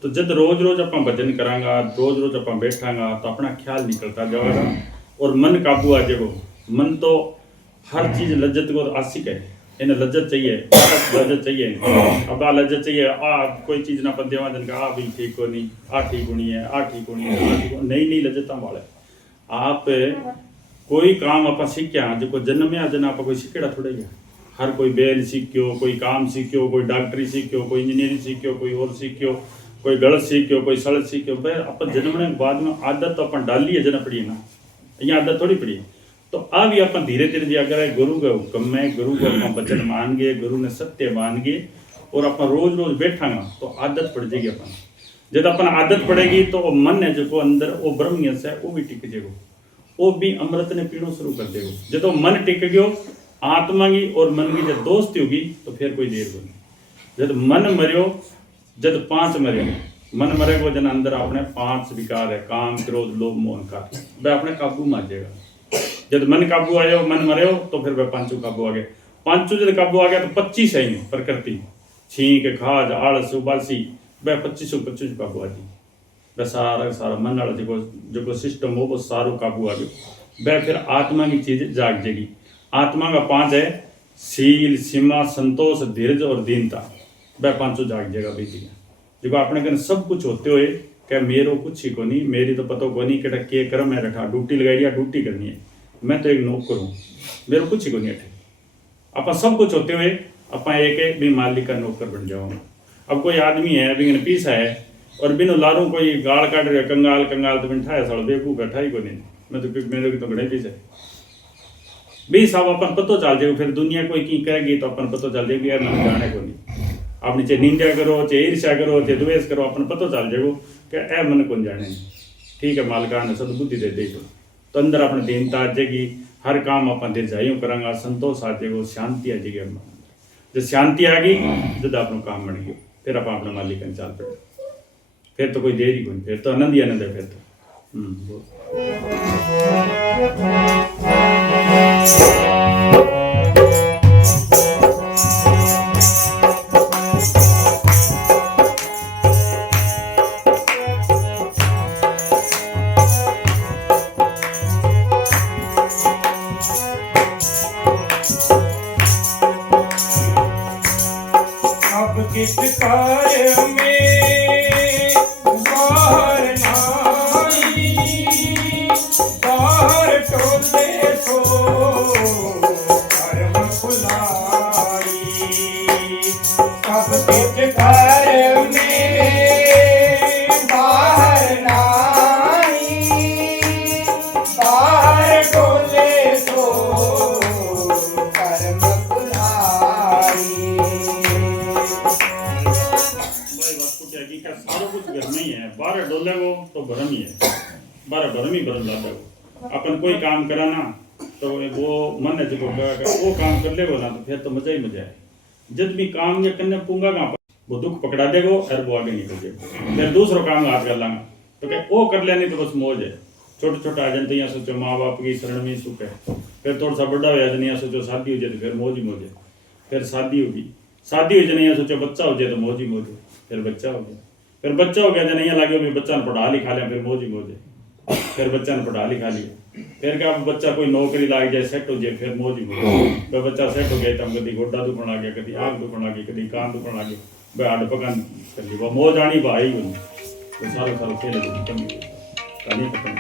तो जब रोज रोज अपन भजन करांगा, रोज रोज अपन बैठांगा तो अपना ख्याल निकलता जाएगा और मन काबू आ जाएगा। मन तो हर चीज लज्जत को आशिक है, इन्हें लज्जत चाहिए, लज्जत चाहिए। अब आ लज्जत चाहिए, आ कोई चीज ना पद देवा दिन आ भी ठीक हो नहीं, आ ठीक होनी है, आ ठीक होनी है, नई नई लज्जत वाले। आप कोई काम आप सीख्या जो जन्म में जन आप कोई सीखेड़ा थोड़ा ही। हर कोई बैल सीखियो, कोई काम सीखियो, कोई डॉक्टरी सीखियो, कोई इंजीनियरिंग सीखियो, कोई और सीखियो, कोई गलत सीखियो, कोई सड़क सीखियो। भाई अपन जन्मने के बाद में आदत तो अपन डाली है जना पड़ी है ना, यहाँ आदत थोड़ी पड़ी है। तो अब भी अपन धीरे धीरे अगर गुरु के हुक्म में गुरु को अपन वचन मान गए, गुरु ने सत्य मान गए और अपन रोज रोज बैठांगा तो आदत पड़ जाएगी। अपन जब अपन आदत पड़ेगी तो वो मन है जो अंदर वो ब्रह्म यंश है वो भी टिक जाएगा, वो भी अमृत ने पीना शुरू कर देगा। जब मन टिक गयो आत्मा की और मन की जब दोस्ती होगी तो फिर कोई देर नहीं। जब मन मरियो, जब 5 मरियो मन मरेगो जन अंदर अपने 5 विकार है, काम क्रोध लोभ मोह अहंकार, वह अपने काबू में आ जाएगा। जब मन काबू आयो, मन मरे तो फिर वह पांचों काबू आ गए। पांचों जब काबू आ गया तो 25 है ही प्रकृति, छींक खाज आलस उबासी, वह 25 काबू आ जी। वह सारा मन वाला जो सिस्टम हो वो सारो काबू आ गयो। वह फिर आत्मा की चीज जाग जाएगी। आत्मा का 5 है, शील सीमा संतोष धीरज और दीनता, वह 5 जाग जाएगा बेटी। जब अपने कन सब कुछ होते हुए क्या मेरो कुछ ही को नहीं, मेरी तो पता को नहीं कि के कर्म है रखा, ड्यूटी लगाई या ड्यूटी करनी है, मैं तो एक नौकर हूँ, मेरे कुछ ही को नहीं अठे। अपन सब कुछ होते हुए अपन एक भी मालिक का नौकर बन जाओ। अब कोई आदमी है बिन पीसा है और बिन लारू कोई गाल काट रहे कंगाल तो बिन ठाया साल बेकू बैठा ही को नहीं, मैं तो मेरे तो घड़े पीस है भी सब अपन पतो चल जाएगा। फिर दुनिया कोई की कहेगी तो अपन पतो चल जाएगी यार मैंने जाने को नहीं। आपने चाहे निंदा करो चाहे ईर्ष्या करो चाहे द्वेष करो, अपन पतो चल जाएगा कि ए मन को जाने नहीं। ठीक है, मालिका ने सदबुद्धि दे दे तो अंदर अपने दीनता आ जाएगी, हर काम अपन दीर्घायु करांगा, संतोष आ जाएगा, शांति आ जाएगी। जब शांति आ गई जब अपना काम बन गया, फिर अपन अपने मालिक ने चाल पड़े, फिर तो कोई देरी कोई, फिर तो आनंद ही आनंद है। फिर तो किस कार्य में बाहर नाई, बाहर टोले सो कर्म फुलाई। सब किस कार्य में बाहर नाई, बाहर टोले सो कर्म सारा कुछ घर में ही है, बारह डोले वो तो भरम ही है, बारह भरम ही भरम लाता वो। अपन कोई काम कराना तो वो मन है जो वो काम कर लेगो ना तो फिर तो मजा ही मजा है। जब भी काम ये करने पूंगा कहाँ पर वो दुख पकड़ा देगो और वो आगे निकल जाएगा, फिर दूसरा काम हाथ कर लांगा तो क्या वो कर लेने तो बस मौज है। छोटे छोटा आ जाते हैं, सोचो माँ बाप की शरण में सुख है, फिर थोड़ा सा बड़ा हो जाए, सोचो शादी हो जाए तो फिर मौज ही मौज है, फिर शादी होगी, शादी हो जाए सोचो बच्चा हो जाए तो मौज ही मौज है, फिर बच्चा हो गया, फिर बच्चा हो गया जब नहीं लगे भी बच्चा ने पढ़ा लिखा लिया, फिर मौज ही मौज है, फिर बच्चा ने पढ़ा लिखा लिया, फिर क्या बच्चा कोई नौकरी लाग जाए सेट हो जाए फिर मौज ही मौज। तो बच्चा सेट हो गया तो कभी गोडा दुखन आ गया, कभी आँख दुखन आ गई, कभी कान दुखन आ गया, वह हड पकान कर ली, वह मौज आनी भाई होनी तो सारा साल खेल खत्म कहानी खत्म।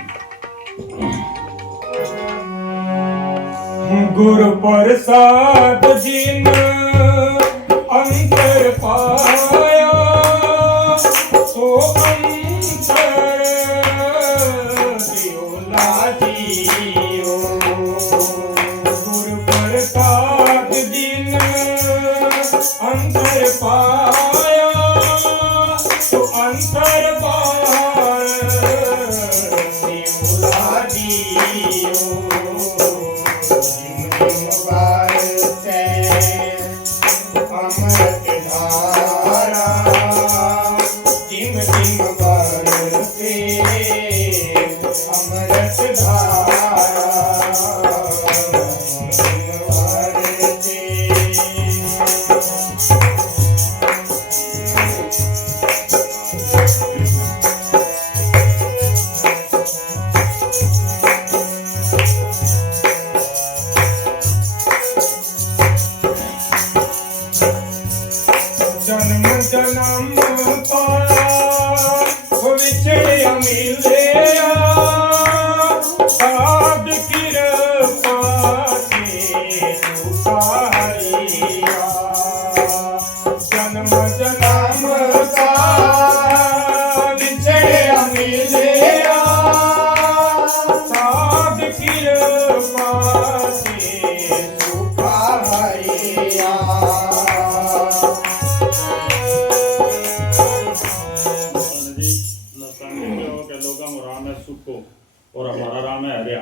गुरु प्रसाद जिन अंतर पाया सो अंतर दियोला जियो। गुरु प्रसाद जिन अंतर पाया सो अंतर पार दियोला जियो। अमृत धारा जिम जिम बरसे अमृत धारा जिम बरसे। जन्म जन्म पाया विछड़िया मिलिया साध कृपा से पुकारिया। जन्म जन्म पाया विछड़िया मिलिया साध कृपा से पुकारिया। और हमारा राम है हरिया।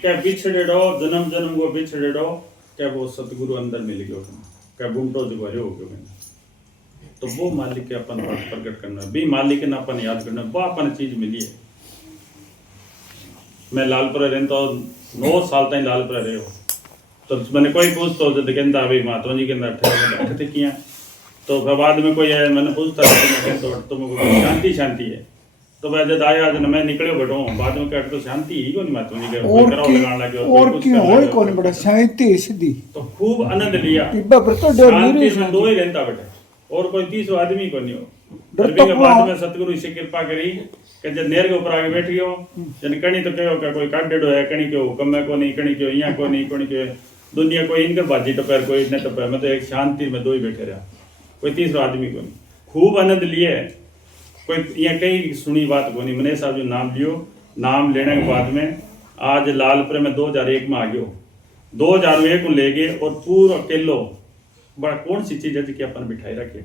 क्या बिछड़े रहो जन्म जन्म को बिछड़े रहो, क्या वो सतगुरु अंदर मिल गयो, क्या बुमटो जो भरे हो गयो। तो वो मालिक के अपन प्रकट करना भी मालिक ने अपन याद करना वो अपन चीज मिली है। मैं लालपुरा रहता हूँ 9 साल तक लालपुरा रहे हो तो मैंने कोई पूछता हो तो कहता भाई महात्मा जी के अंदर थे किया तो फिर बाद में कोई है मैंने पूछता तो मुझे शांति शांति है तो वह जब आया जब मैं निकले बैठो बाद में कहते तो शांति ही को नहीं महात्मा जी के और क्यों होए कौन बड़ा शांति सीधी तो खूब आनंद लिया इब्बा पर तो डर नहीं शांति रही में दो ही रहता बेटा और कोई 30 आदमी को नहीं हो डर डर तो के बाद में सतगुरु से कृपा करी कि जब नेर के ऊपर आके बैठ गयो जन कणी तो कहो का कोई काटेडो है कणी क्यों कम को नहीं कणी क्यों यहाँ को नहीं कणी क्यों दुनिया कोई इनकर बाजी टपर कोई न टपर मैं तो एक शांति में दो ही बैठे रहा कोई 30 आदमी को नहीं खूब आनंद लिए कोई यहाँ कहीं सुनी बात को नहीं मैंने साहब जो नाम लियो नाम लेने के बाद में आज लालपुर में 2001 में आ गयो 2001 को ले गए और पूरा किलो बड़ा कौन सी चीज है कि अपन बिठाई रखे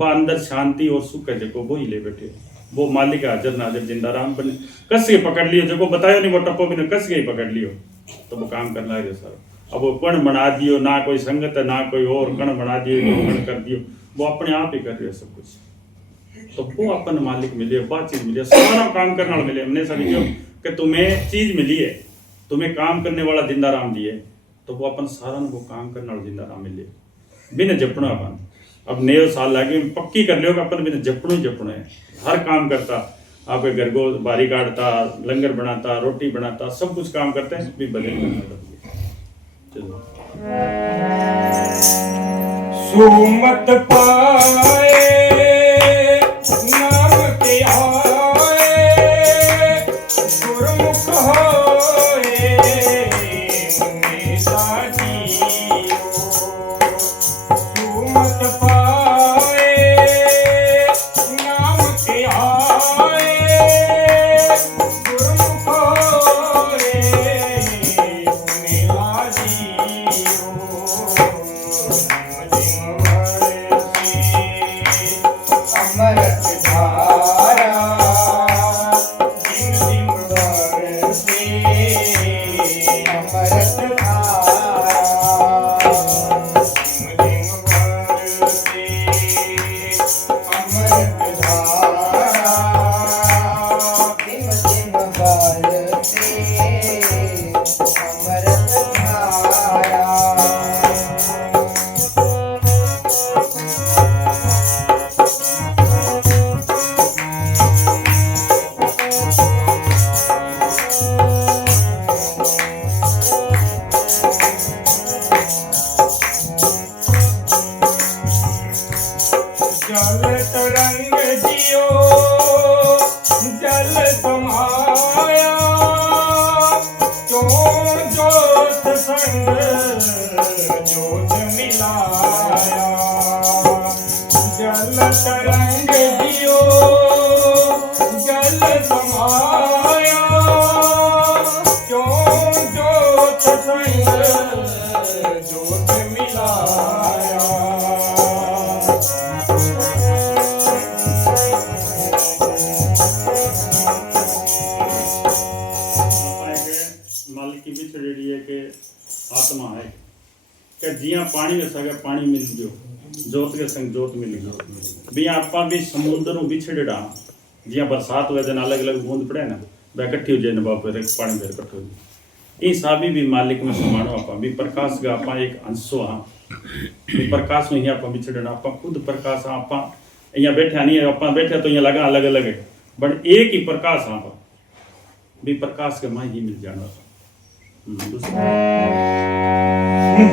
बा अंदर शांति और सुख है जो वो ही ले बैठे वो मालिक हाजर नाजर जिंदा राम बने कस के पकड़ लियो जो बतायो नहीं वो टप्पो भी कस के ही पकड़ लियो तो वो काम करना है सर अब वो कण बना दियो ना कोई संगत है ना कोई और कण बना दियो कण कर दियो वो अपने आप ही कर रहे सब कुछ तो वो अपन मालिक मिले बात चीज मिली सारा काम करने वाला मिले हमने समझो कि तुम्हें चीज मिली है तुम्हें काम करने वाला जिंदा राम दिए तो वो अपन सारा वो काम करने वाला जिंदा राम मिले बिना जपना अपन अब 9 साल लगे पक्की कर लियो कि अपन बिना जपनो ही जपना है हर काम करता आपके घर को बारी काटता लंगर बनाता रोटी बनाता सब कुछ काम करते हैं भी भजन करना चलो सुमत पाए नाम के आए गुरमुख होए मेरा जीओ सुमत पाए नाम के आए गुरमुख होए मेरा जीओ अमृत धारा जिम जिम बरसे अमृत धारा जिम जिम बरसे अमृत धारा जिम जिम बरसे अमृत धारा जल तरंग जियो जल समाया क्यों जोत संग जोत मिलाया जल तरंग जियो जल समाया क्यों जोत संग जोत मिलाया मालिक की बिछ रेडी है कि आत्मा है कि जिया पानी में सगे पानी मिल गयो जोत के संग जोत मिल गयो भी आपा भी समुद्र बिछड़ेड़ा जिया बरसात हुए दिन अलग अलग बूंद पड़े ना वह इकट्ठी हो जाए ना बाप पानी में इकट्ठो हो जाए इस साबी भी मालिक में समानो आपा भी प्रकाश का आपा एक अंशो हाँ भी प्रकाश में ही आपा बिछड़ेड़ा आपा खुद प्रकाश आपा यहाँ बैठा नहीं है आपा बैठे तो यहाँ लगा अलग अलग है बट एक ही प्रकाश आपा भी प्रकाश के माँ ही मिल जाना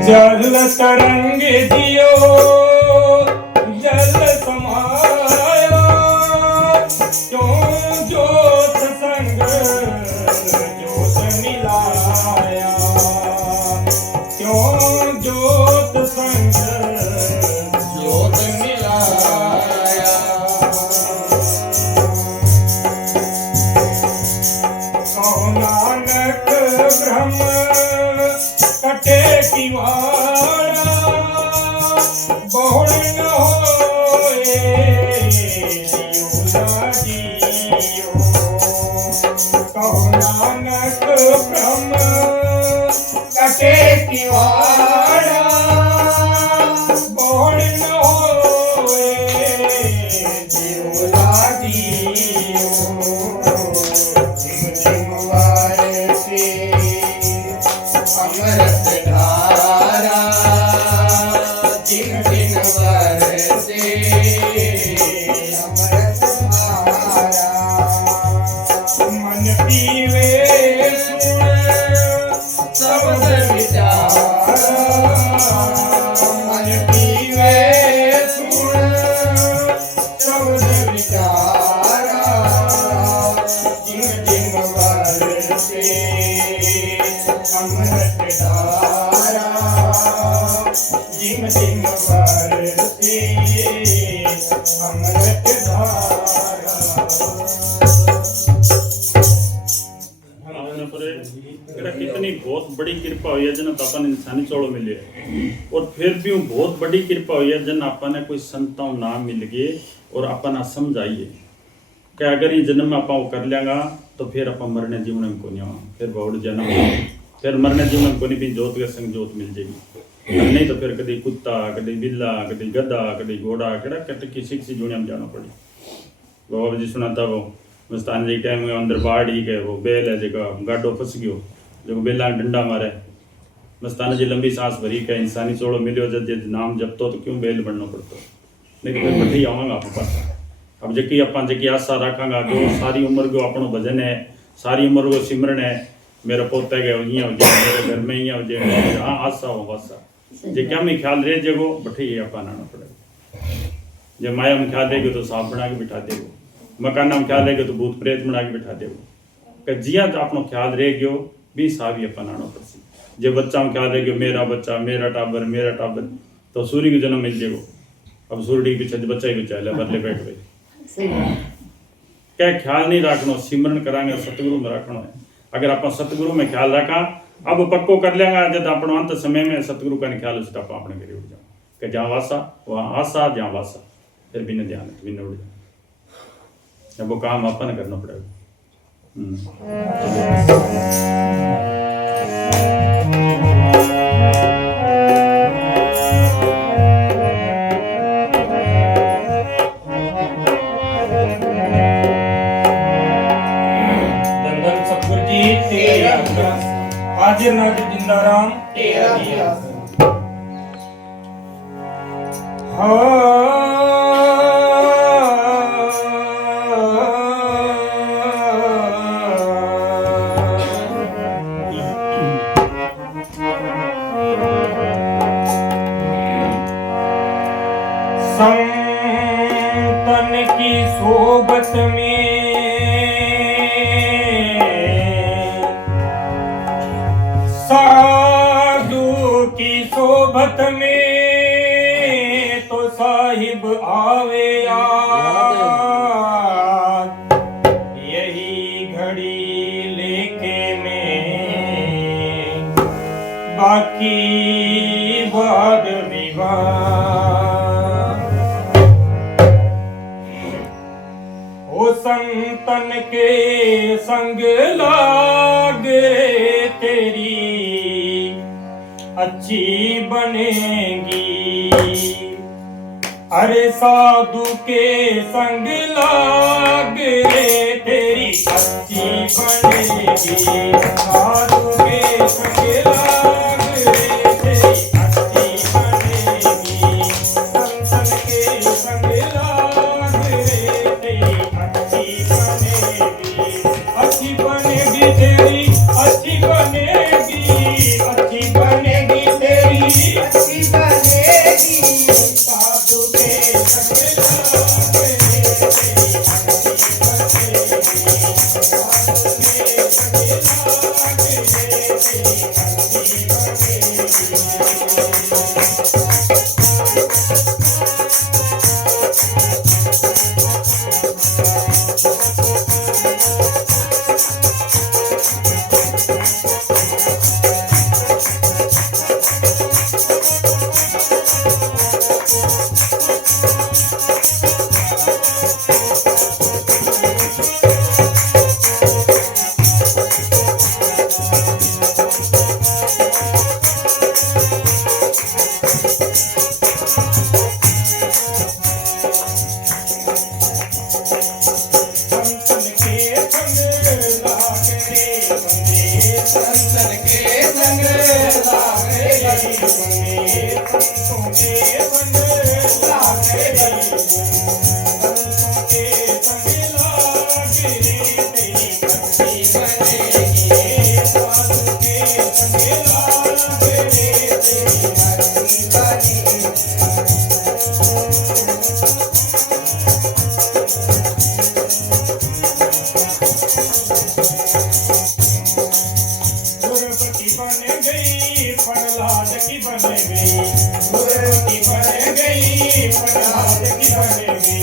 जल तरंग जियो जल समाया क्यों जोत संग जोत मिलाया क्यों जोत संग जोत मिलाया कहो नानक ब्रह्म कटे की वाड़ा बहुड़ न होए जियो ना जियो कहो नानक ब्रह्म कटे की वाड़ा बहुड़ न होए अमृत धारा दिन दिन बरसे अमृत धारा मन पीवे सुन शब्द विचारा मन पीवे सुन शब्द विचारा जिम जिम बरसे अमृत धारा जिम जिम बरसे अमृत धारा आपने पर एड़ा कितनी बहुत बड़ी कृपा हुई है जन अपन इंसानी चोड़ो मिले और फिर भी वो बहुत बड़ी कृपा हुई है जन अपन ने कोई संताओं नाम मिल गए और अपन समझाइए कि अगर ये जन्म में अपन कर लेंगा तो फिर अपन मरने जीवन में को नहीं आवा फिर बहुत जन्म फिर मरने जीवन में को नहीं भी जोत के संग जोत मिल जाएगी नहीं तो फिर कभी कुत्ता कभी बिल्ला कभी गधा कभी घोड़ा केड़ा कट किसी किसी दुनिया में जाना पड़े बाबा जी सुनाता वो मस्तान जी टाइम में अंदर बाढ़ ही गए वो बेल है जगह गाडो फंस गयो जो बेला डंडा मारे मस्तान जी लंबी सांस भरी के इंसानी चोड़ो मिलो जब नाम जपतो तो क्यों बेल बनना पड़तो नहीं तो फिर बठी आवांगा आप पास अब जकी अपन जकी आशा रखांगा जो सारी उम्र को अपनो भजन है सारी उम्र को सिमरन है मेरा पोता गया यहाँ हो जाए मेरे घर में यहाँ हो जाए हाँ आशा हो वासा जे क्या में ख्याल रहे जगो बठी अपन आना पड़ेगा जब माया में ख्याल रहेगी तो सांप बना के बिठा देगो मकान में ख्याल रहेगा तो भूत प्रेत बना के बिठा देगो कि जिया तो अपनो ख्याल रह गयो भी सावी अपन आना पड़सी जे बच्चा में ख्याल रह गयो मेरा बच्चा मेरा टाबर तो सूर्य को जन्म मिल जाएगो अब सूर्य के पीछे बच्चा ही बच्चा है बदले बैठ गए क्या ख्याल नहीं रखना सिमरन करांगे सतगुरु में रखना है अगर अपन सतगुरु में ख्याल रखा अब पक्को कर लेंगे जब अपन अंत समय में सतगुरु का ख्याल उस आप अपने घर उड़ जाओ कि जहाँ वासा वहाँ आशा जहाँ वासा फिर बिना ध्यान बिना उड़ जाओ अब वो काम अपन करना पड़ेगा धन सतगुरु जी तेरा हाजिर नाजिर जिंदा राम तेरा ही आसरा संतन की सोबत में साधु की सोबत में तो साहिब आवे याद यही घड़ी लेके में बाकी वाद विवाद ओ संतन के संग लागे तेरी अच्छी बनेगी अरे साधु के संग लागे तेरी अच्छी बनेगी साधु के संग लागे तेरी अच्छी बनेगी संतन के संग लागे तेरी अच्छी बनेगी तेरी अच्छी बनेगी तेरी अच्छी बनेगी साधु के संग लागे तेरी अच्छी बनेगी साधु के संग लागे तेरी अच्छी संतन के संग गुरपति बन गई प्रहलाद की बन गई, गुरपति बन गई प्रहलाद की बन गई,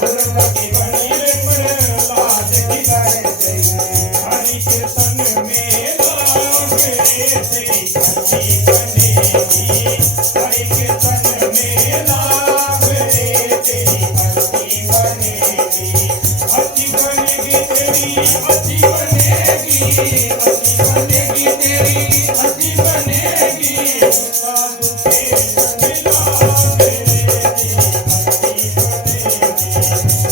गुरपति बनी रे प्रहलाद की बन गई। हरि के तन में लाग रे तेरी हस्ती बनेगी, हरि के तन में लाग रे तेरी हस्ती बनेगी, हस्ती बनेगी तेरी हस्ती बनेगी, हस्ती बनेगी तेरी हस्ती बनेगी। साधु के संग लाग रे तेरी हस्ती बनेगी,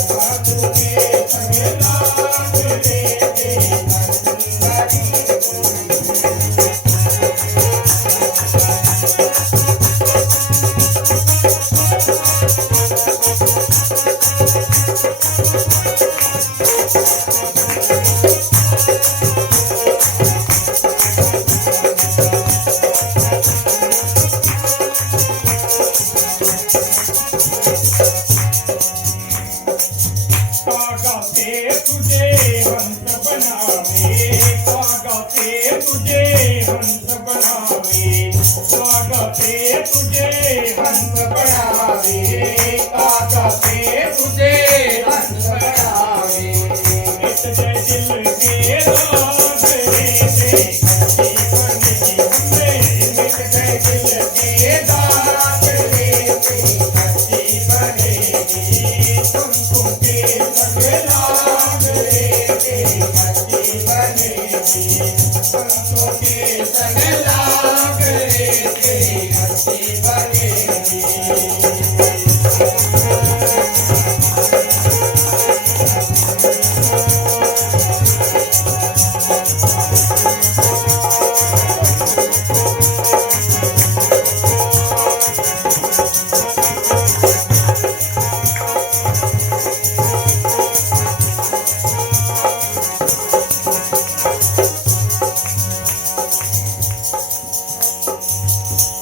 साधु के संग लाग रे तेरी हस्ती बनेगी। कागा से तुझे हंस बनावे, कागा से तुझे हंस बनावे, कागा से तुझे हंस बनावे, कागा से तुझे हंस बनावे। मिट जाए दिल के दाग रे तेरी हस्ती बनेगी बंदे, मिट जाए दिल के दाग रे तेरी हस्ती बनेगी। संतों के संग लाग रे तेरी हस्ती बनेगी, संतों के संग लाग रे तेरी हस्ती बनेगी।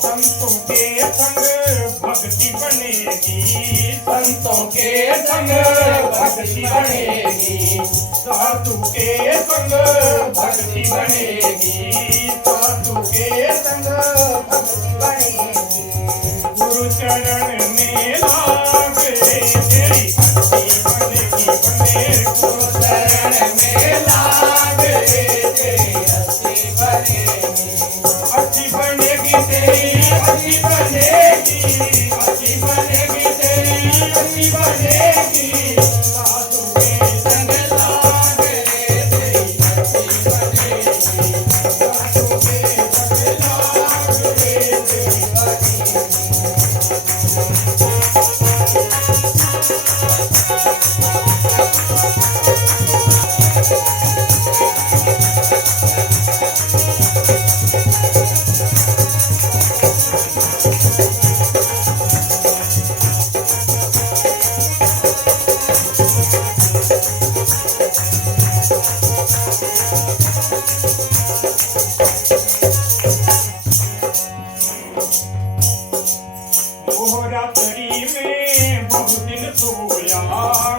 संतों के संग भक्ति बनेगी, संतों के संग भक्ति बनेगी, साधु के संग भक्ति बनेगी, साधु के संग भक्ति बनेगी। गुरु चरण में लाग रे तेरी हस्ती बनेगी बंदे, गुरु चरण में लाग रे तेरी हस्ती बनेगी, हस्ती बनेगी तेरी हस्ती बनेगी, हस्ती बनेगी तेरी हस्ती बनेगी। साधु के संग लाग रे तेरी हस्ती बनेगी, साधु के संग लाग रे तेरी बनेगी। मोहरात्रि में बहुत दिन सोया,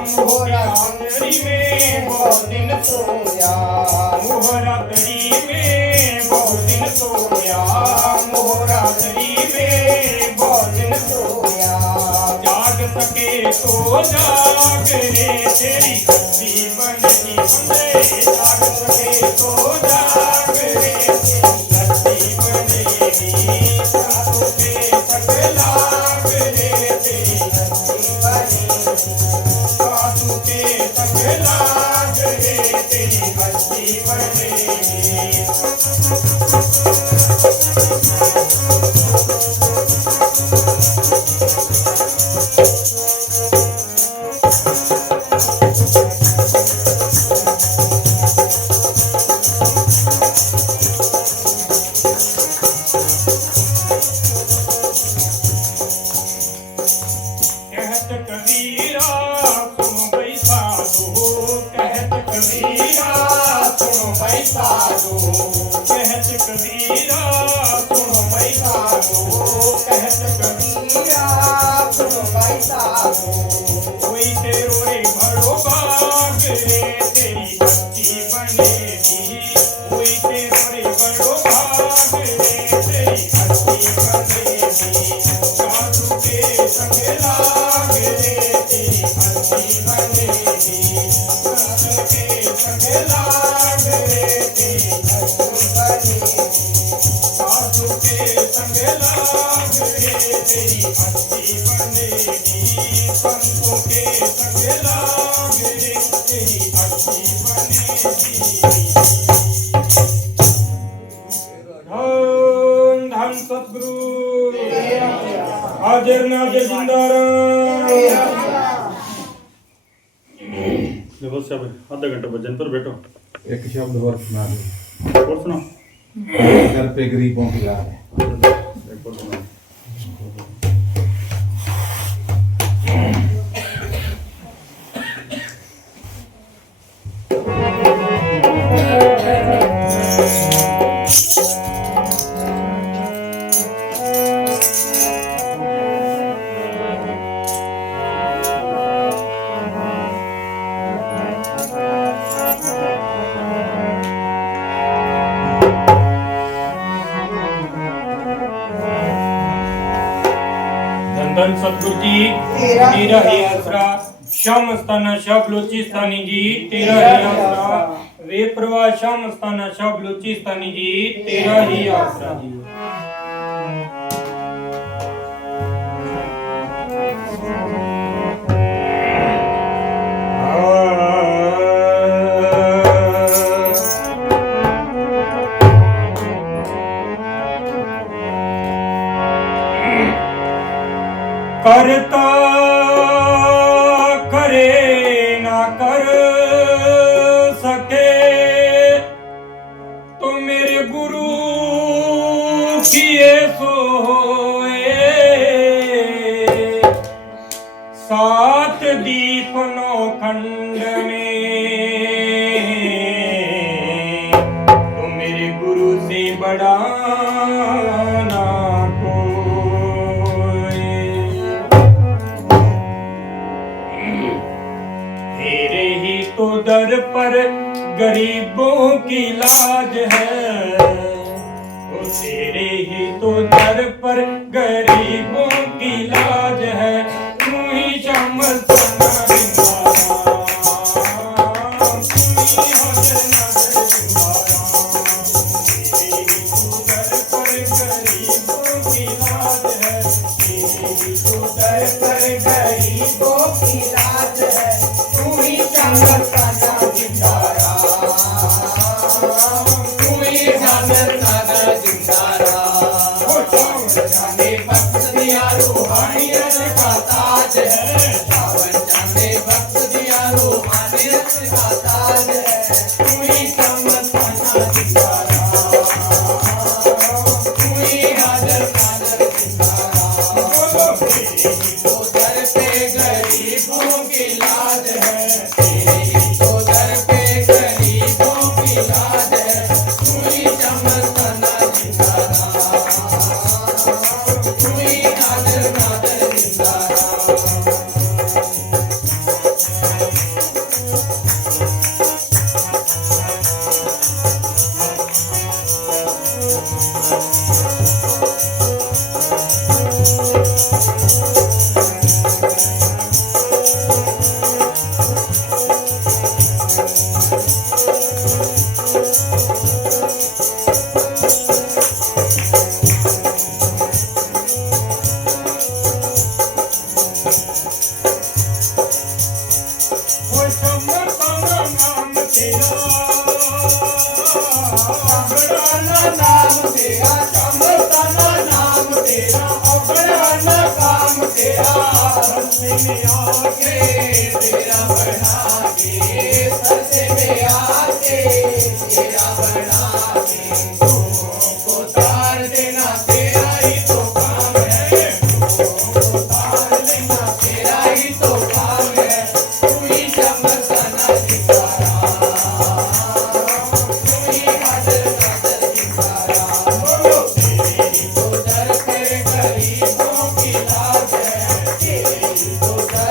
मोहरात्रि में बहुत दिन सोया, मोहरात्रि में बहुत दिन सोया, मोहरात्रि में बहुत दिन सोया। जाग सके तो जाग रे तेरी हस्ती बनेगी बंदे, जाग सके तो जाग रे तेरी हस्ती बनेगी। साधु के संग लाग रे तेरी हस्ती बनेगी, साधु के संग लाग रे तेरी हस्ती बनेगी। कोई तेरो रे बड़ो बाग रे तेरी भक्ति बनेगी कोई तेरो रे बड़ो बाग रे तेरी भक्ति बनेगी साधु के संग लाग रे तेरी भक्ति बनेगी संत के संग लाग रे तेरी भक्ति बनेगी साधु के संग लाग रे तेरी भक्ति बनेगी संतों के संग लाग रे तेरी भक्ति बनेगी धन धन सतगुरु हाजिर नाजिर जिंदाराम बस साहब आधा घंटा भजन पर बैठो एक शब्द और सुना दो और सुनो घर पे गरीबों की याद है एक और सुनो धन सतगुरु जी तेरा ही आसरा श्याम स्थाना शाह बलोचिस्तानी जी तेरा ही आसरा वे प्रवाह श्याम स्थाना शाह बलोचिस्तानी जी तेरा ही आसरा जी करता करे ना कर सके तो मेरे गुरु किए सो होए सात दीप नौ खंड में तो मेरे गुरु से बड़ा ना तो दर पर गरीबों की लाज है वो तेरे ही तो दर पर गरीबों की लाज है तू ही श्याम स्थाना जिंदाराम तू ही हाजिर नाजिर जिंदाराम तेरे ही तो दर पर गरीबों की लाज है तेरे ही तो दर पर गरीबों की लाज है तू ही श्याम स्थाना जिंदाराम तू ही हाजिर नाजिर जिंदाराम वो श्याम जाने भक्त दिया रूहानियत का ताज है श्याम जाने भक्त दिया रूहानियत का ताज है तू ही श्याम स्थाना जिंदाराम तू ही हाजिर नाजिर जिंदाराम तेरे ही तो दर पे गरीबों की लाज है तेरे ही तो दर पे गरीबों की लाज है तू ही श्याम स्थाना जिंदाराम तू ही हाजिर नाजिर जिंदाराम वो शंभरताना नाम तेरा अबड़ाना नाम तेरा शंभरताना नाम तेरा अबड़ाना काम तेरा रस्ते में आके तेरा बना के रस्ते में आके तेरा बना के को तार देना तेरा ही तो काम है को तार देना तेरा ही तो काम है तू ही श्याम स्थाना जिंदाराम तू ही हाजिर नाजिर जिंदाराम बोलो तेरे ही तो दर पे गरीबों की लाज है तेरे ही तो दर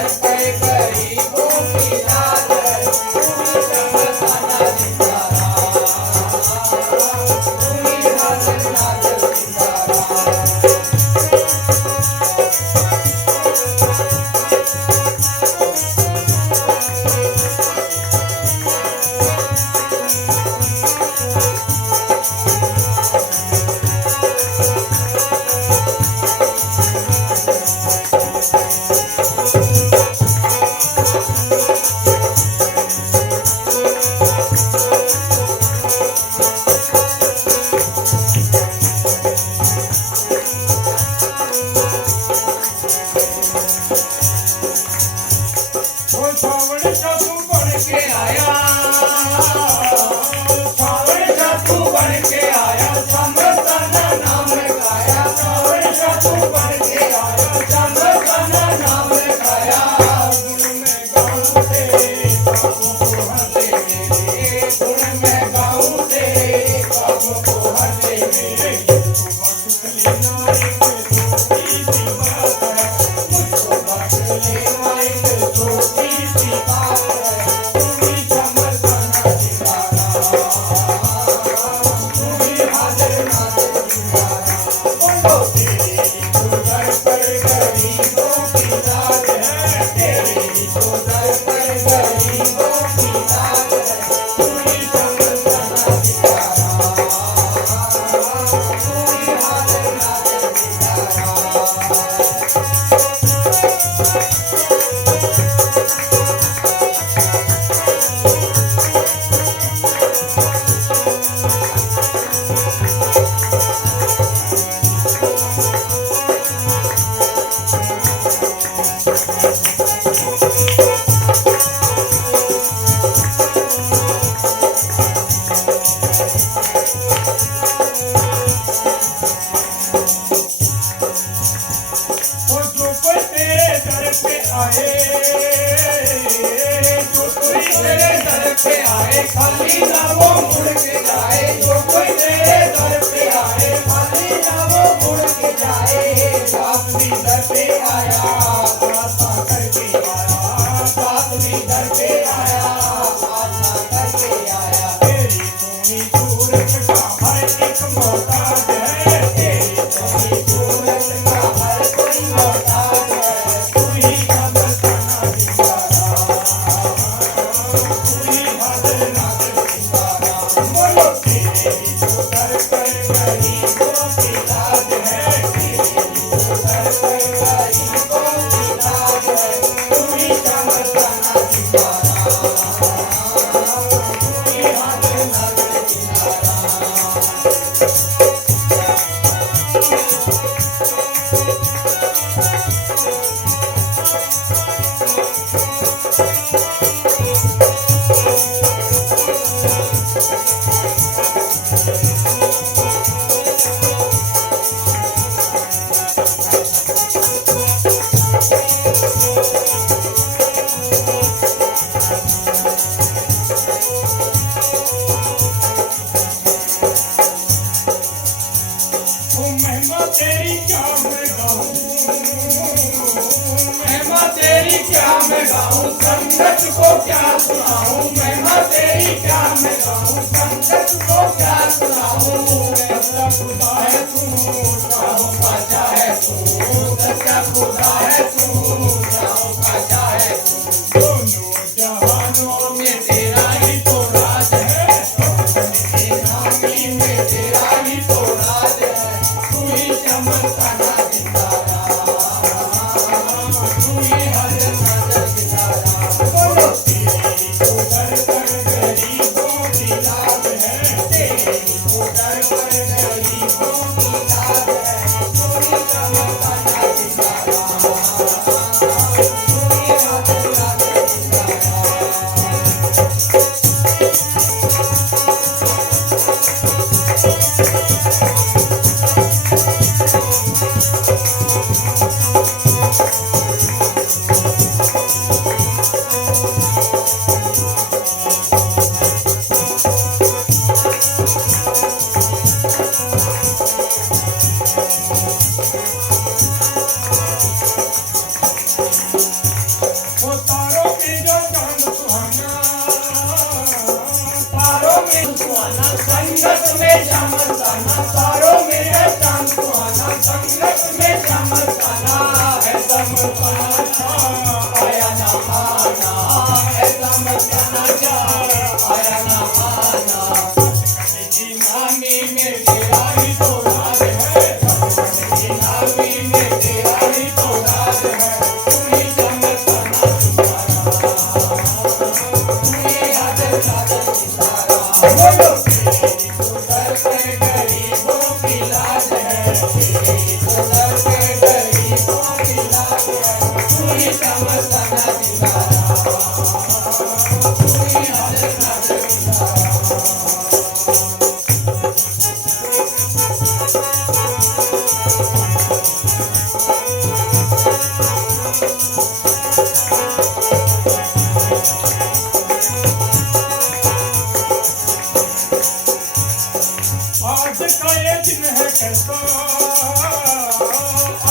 आज का ये दिन है कैसा,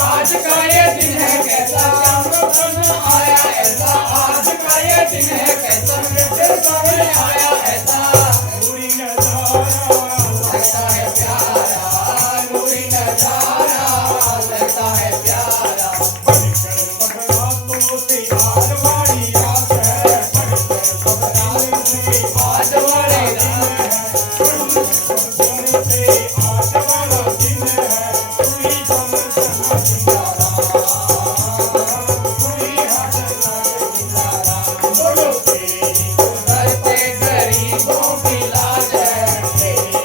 आज का ये दिन है कैसा, श्याम रतन आया ऐसा, आज का ये दिन है कैसा, मेरे सामने आया ऐसा, नूरी नजारा लगता है प्यारा, नूरी नजारा लगता है प्यारा, बनकर सब रातों से आज वाली रात है, बनकर सब रातों से आज वाले दिन से आज वाला दिन है, तू ही समझना सितारा, तू ही हंसना सितारा, बोलो तेरी दर पे गरीबों की लाज है, तेरी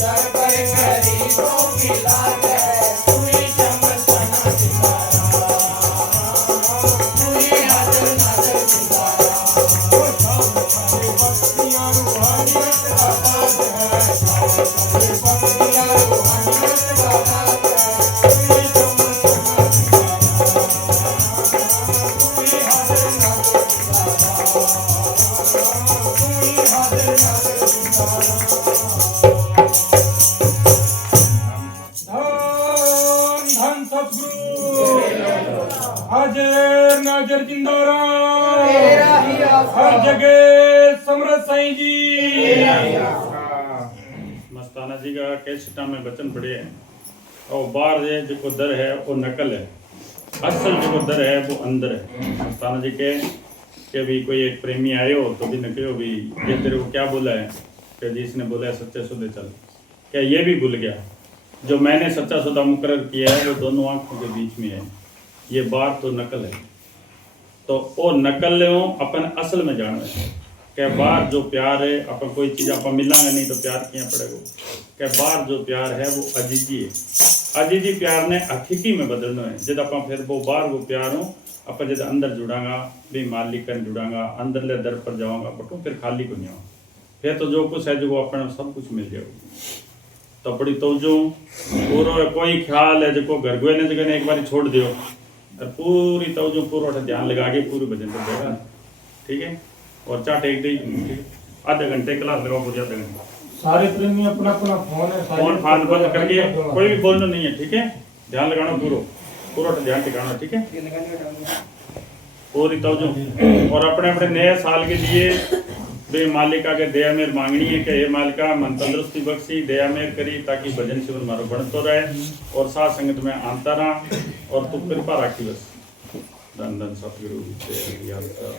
दर पे गरीबों की लाज है, तू ही समझना सितारा, तू ही हाजिर नाज़िर सितारा, ओ शाम सारे बख्तियाँ रूहानियत का ताज है, शाम सारे बख्तियाँ रूहानियत का ताज है, तू ही समझना सितारा, तू ही हाजिर नाज़िर सितारा, तू ही हाजिर नाज़िर सितारा। धन धन सतगुरु हाजिर नाजिर जिंदारा, तेरा ही आसरा, हर जगह समरथ साईं जी। मस्ताना जी का कैसेटा में वचन पढ़े हैं और बाहर है जो दर है वो नकल है, असल जो दर है वो अंदर है। मस्ताना जी के कि भी कोई एक प्रेमी आयो तो भी न कहो भी ये तेरे को क्या बोला है, कि जी इसने बोला है सच्चे सौदे चल, क्या ये भी भूल गया जो मैंने सच्चा सौदा मुकर्रर किया है वो दोनों आंखों के बीच में है, ये बात तो नकल है। तो वो नकल अपन असल में जान है कि बाहर जो प्यार है अपन कोई चीज़ अपन मिलांगे नहीं तो प्यार क्या पड़ेगा, कि बाहर जो प्यार है वो अजीजी है, अजीजी प्यार ने हकीकी में बदलना है। जब अपन फिर वो बाहर वो प्यार हो अपन जब अंदर जुड़ांगा भी मालिकन जुड़ांगा अंदर ले दर पर जाऊंगा बटू फिर खाली को नहीं आऊँ, फिर तो जो कुछ है जो वो अपना सब कुछ मिल जाएगा। तो बड़ी तवज्जो पूरा कोई ख्याल है जो घर गोए ने जगह एक बार छोड़ दियो और पूरी तवज्जो पूरा ध्यान लगा के पूरे भजन पर देगा, ठीक है। और चाट एक दे आधे घंटे क्लास लगाओ पूरी आधे घंटे, सारे प्रेमी अपना अपना फोन है, फोन फान बंद करके कोई भी बोलना नहीं है, ठीक है। ध्यान लगाना पूरा ध्यान टिकाना, ठीक है, पूरी तवज्जो। और अपने अपने नए साल के लिए बे मालिका के दया मेर मांगनी है कि हे मालिका मन तंदुरुस्ती बख्शी दया मेर करी ताकि भजन शिवन मारो बढ़तो रहे और साथ संगत में आंता रहा और तू कृपा राखी बस। धन धन सतगुरु तेरी याद कर।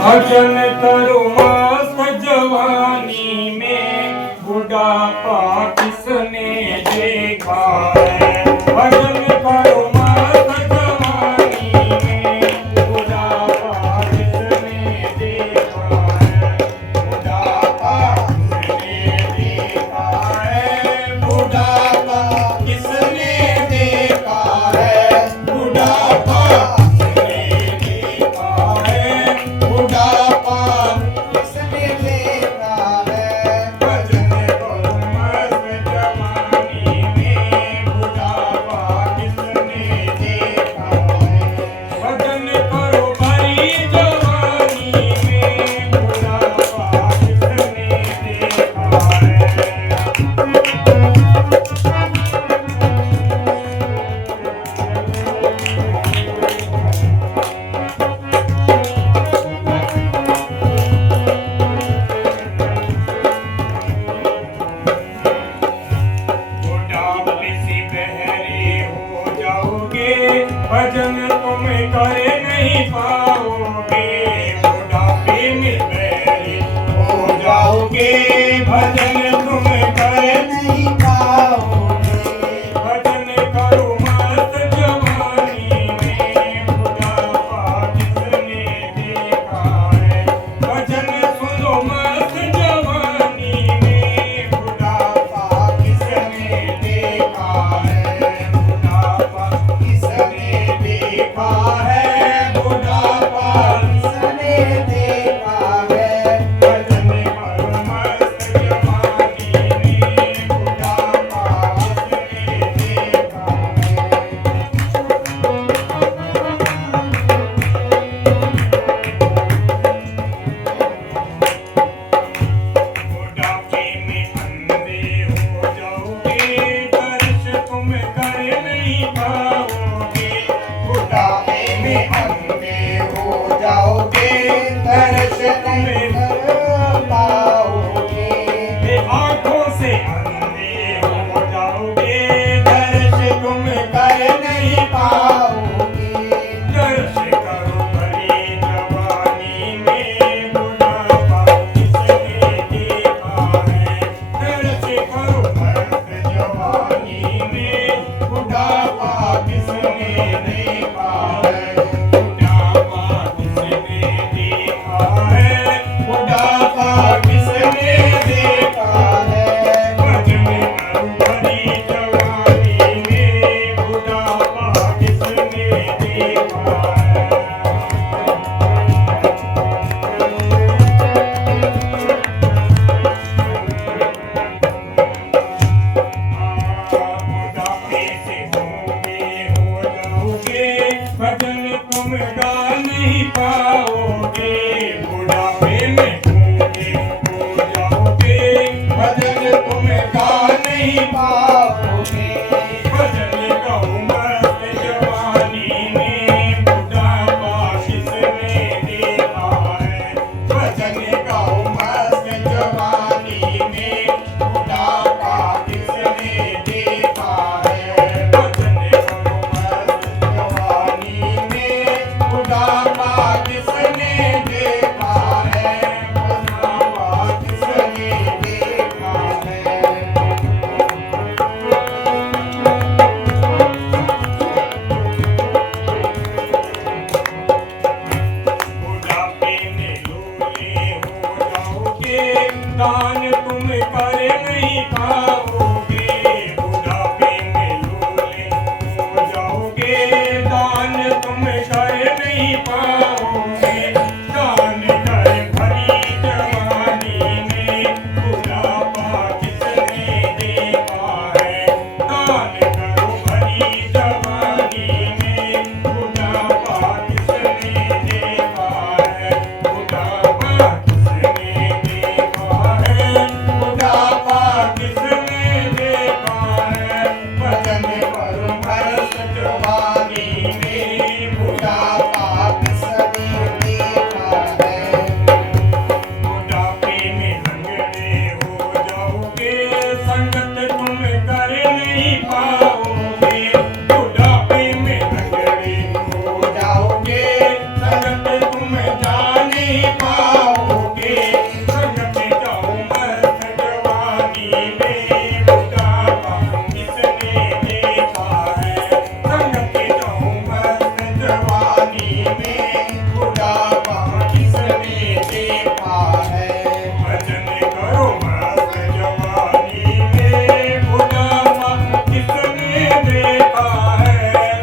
भजन करो मस्त जवानी में बुढ़ापा किसने देखा है, भजन करो मस्त जवानी में बुढ़ापा किसने देखा है, बुढ़ापा किसने देखा है, बुढ़ापा किसने देखा है, बुढ़ापा किसने देखा है, बुढ़ापा नहीं कर पाओगे। ये आंखों से अंधे हो जाओगे, दर्श तुम कर नहीं पाओगे। दर्श करो भरी जवानी में, बुढ़ापा किसने देखा है। दर्श करो मस्त जवानी में, बुढ़ापा किसने देखा है। बुढ़ापा किसने देखा है। बुढ़ापा किसने देखा है। भजन करो भरी जवानी में, बुढ़ापा किसने देखा है। बुढ़ापे से होगे हो जाओगे, भजन तुम गा नहीं पाओगे। बुढ़ापे में होगे हो जाओगे, भजन तुम गा नहीं पाओगे। भजन गाओ मस्त जवानी में, बुढ़ापा किसने देखा है। भजन गाओ मस्त जवानी में, बुढ़ापा किसने देखा है। भजन करो मस्त जवानी में, बुढ़ापा किसने देखा है। बुढ़ापा किसने देखा है। बुढ़ापे में लोले हो जाओगे, दान तुम कर नहीं पाओगे। बुढ़ापे में लोले हो जाओगे, दान तुम कर नहीं पाओगे। दान कर भरी जवानी में, बुढ़ापा किसने देखा है। दान करो भरी जवानी में, बुढ़ापा किसने देखा है। बुढ़ापा किसने देखा है। बुढ़ापा किसने देखा है। भजन करो मस्त जवानी में, बुढ़ापा किसने देखा है। बुढ़ापे में लंगड़े हो जाओगे, संगत तुम कर नहीं पाओगे। बुढ़ापे में लंगड़े हो जाओगे, संगत तुम जा नहीं पाओगे। संगत जाओ मस्त जवानी में, बुढ़ापा किसने देखा है। संगत जाओ मस्त जवानी में, बुढ़ापा किसने देखा है। भजन करो मस्त जवानी में, बुढ़ापा किसने देखा है।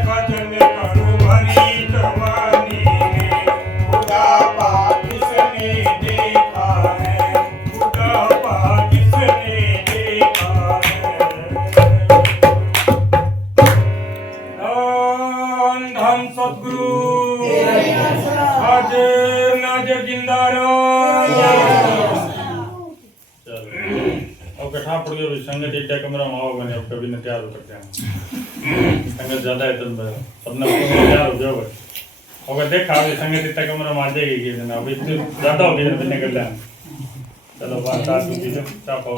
भजन करो भरी जवानी में, बुढ़ापा किसने देखा है। बुढ़ापा किसने देखा है। धन सद्गुरु हाजिर नाजिर जिंदा रहो। चलो अब कठा पड़ गया संगत एक कमरा में आओ बने अब कभी न तैयार हो करते हैं संगत ज्यादा है तुम सबने तैयार हो जाओ अगर देखा अभी संगत इतना कमरा में आ जाएगी कि ना अभी ज्यादा हो गया निकल जाए चलो बात चाप पाओ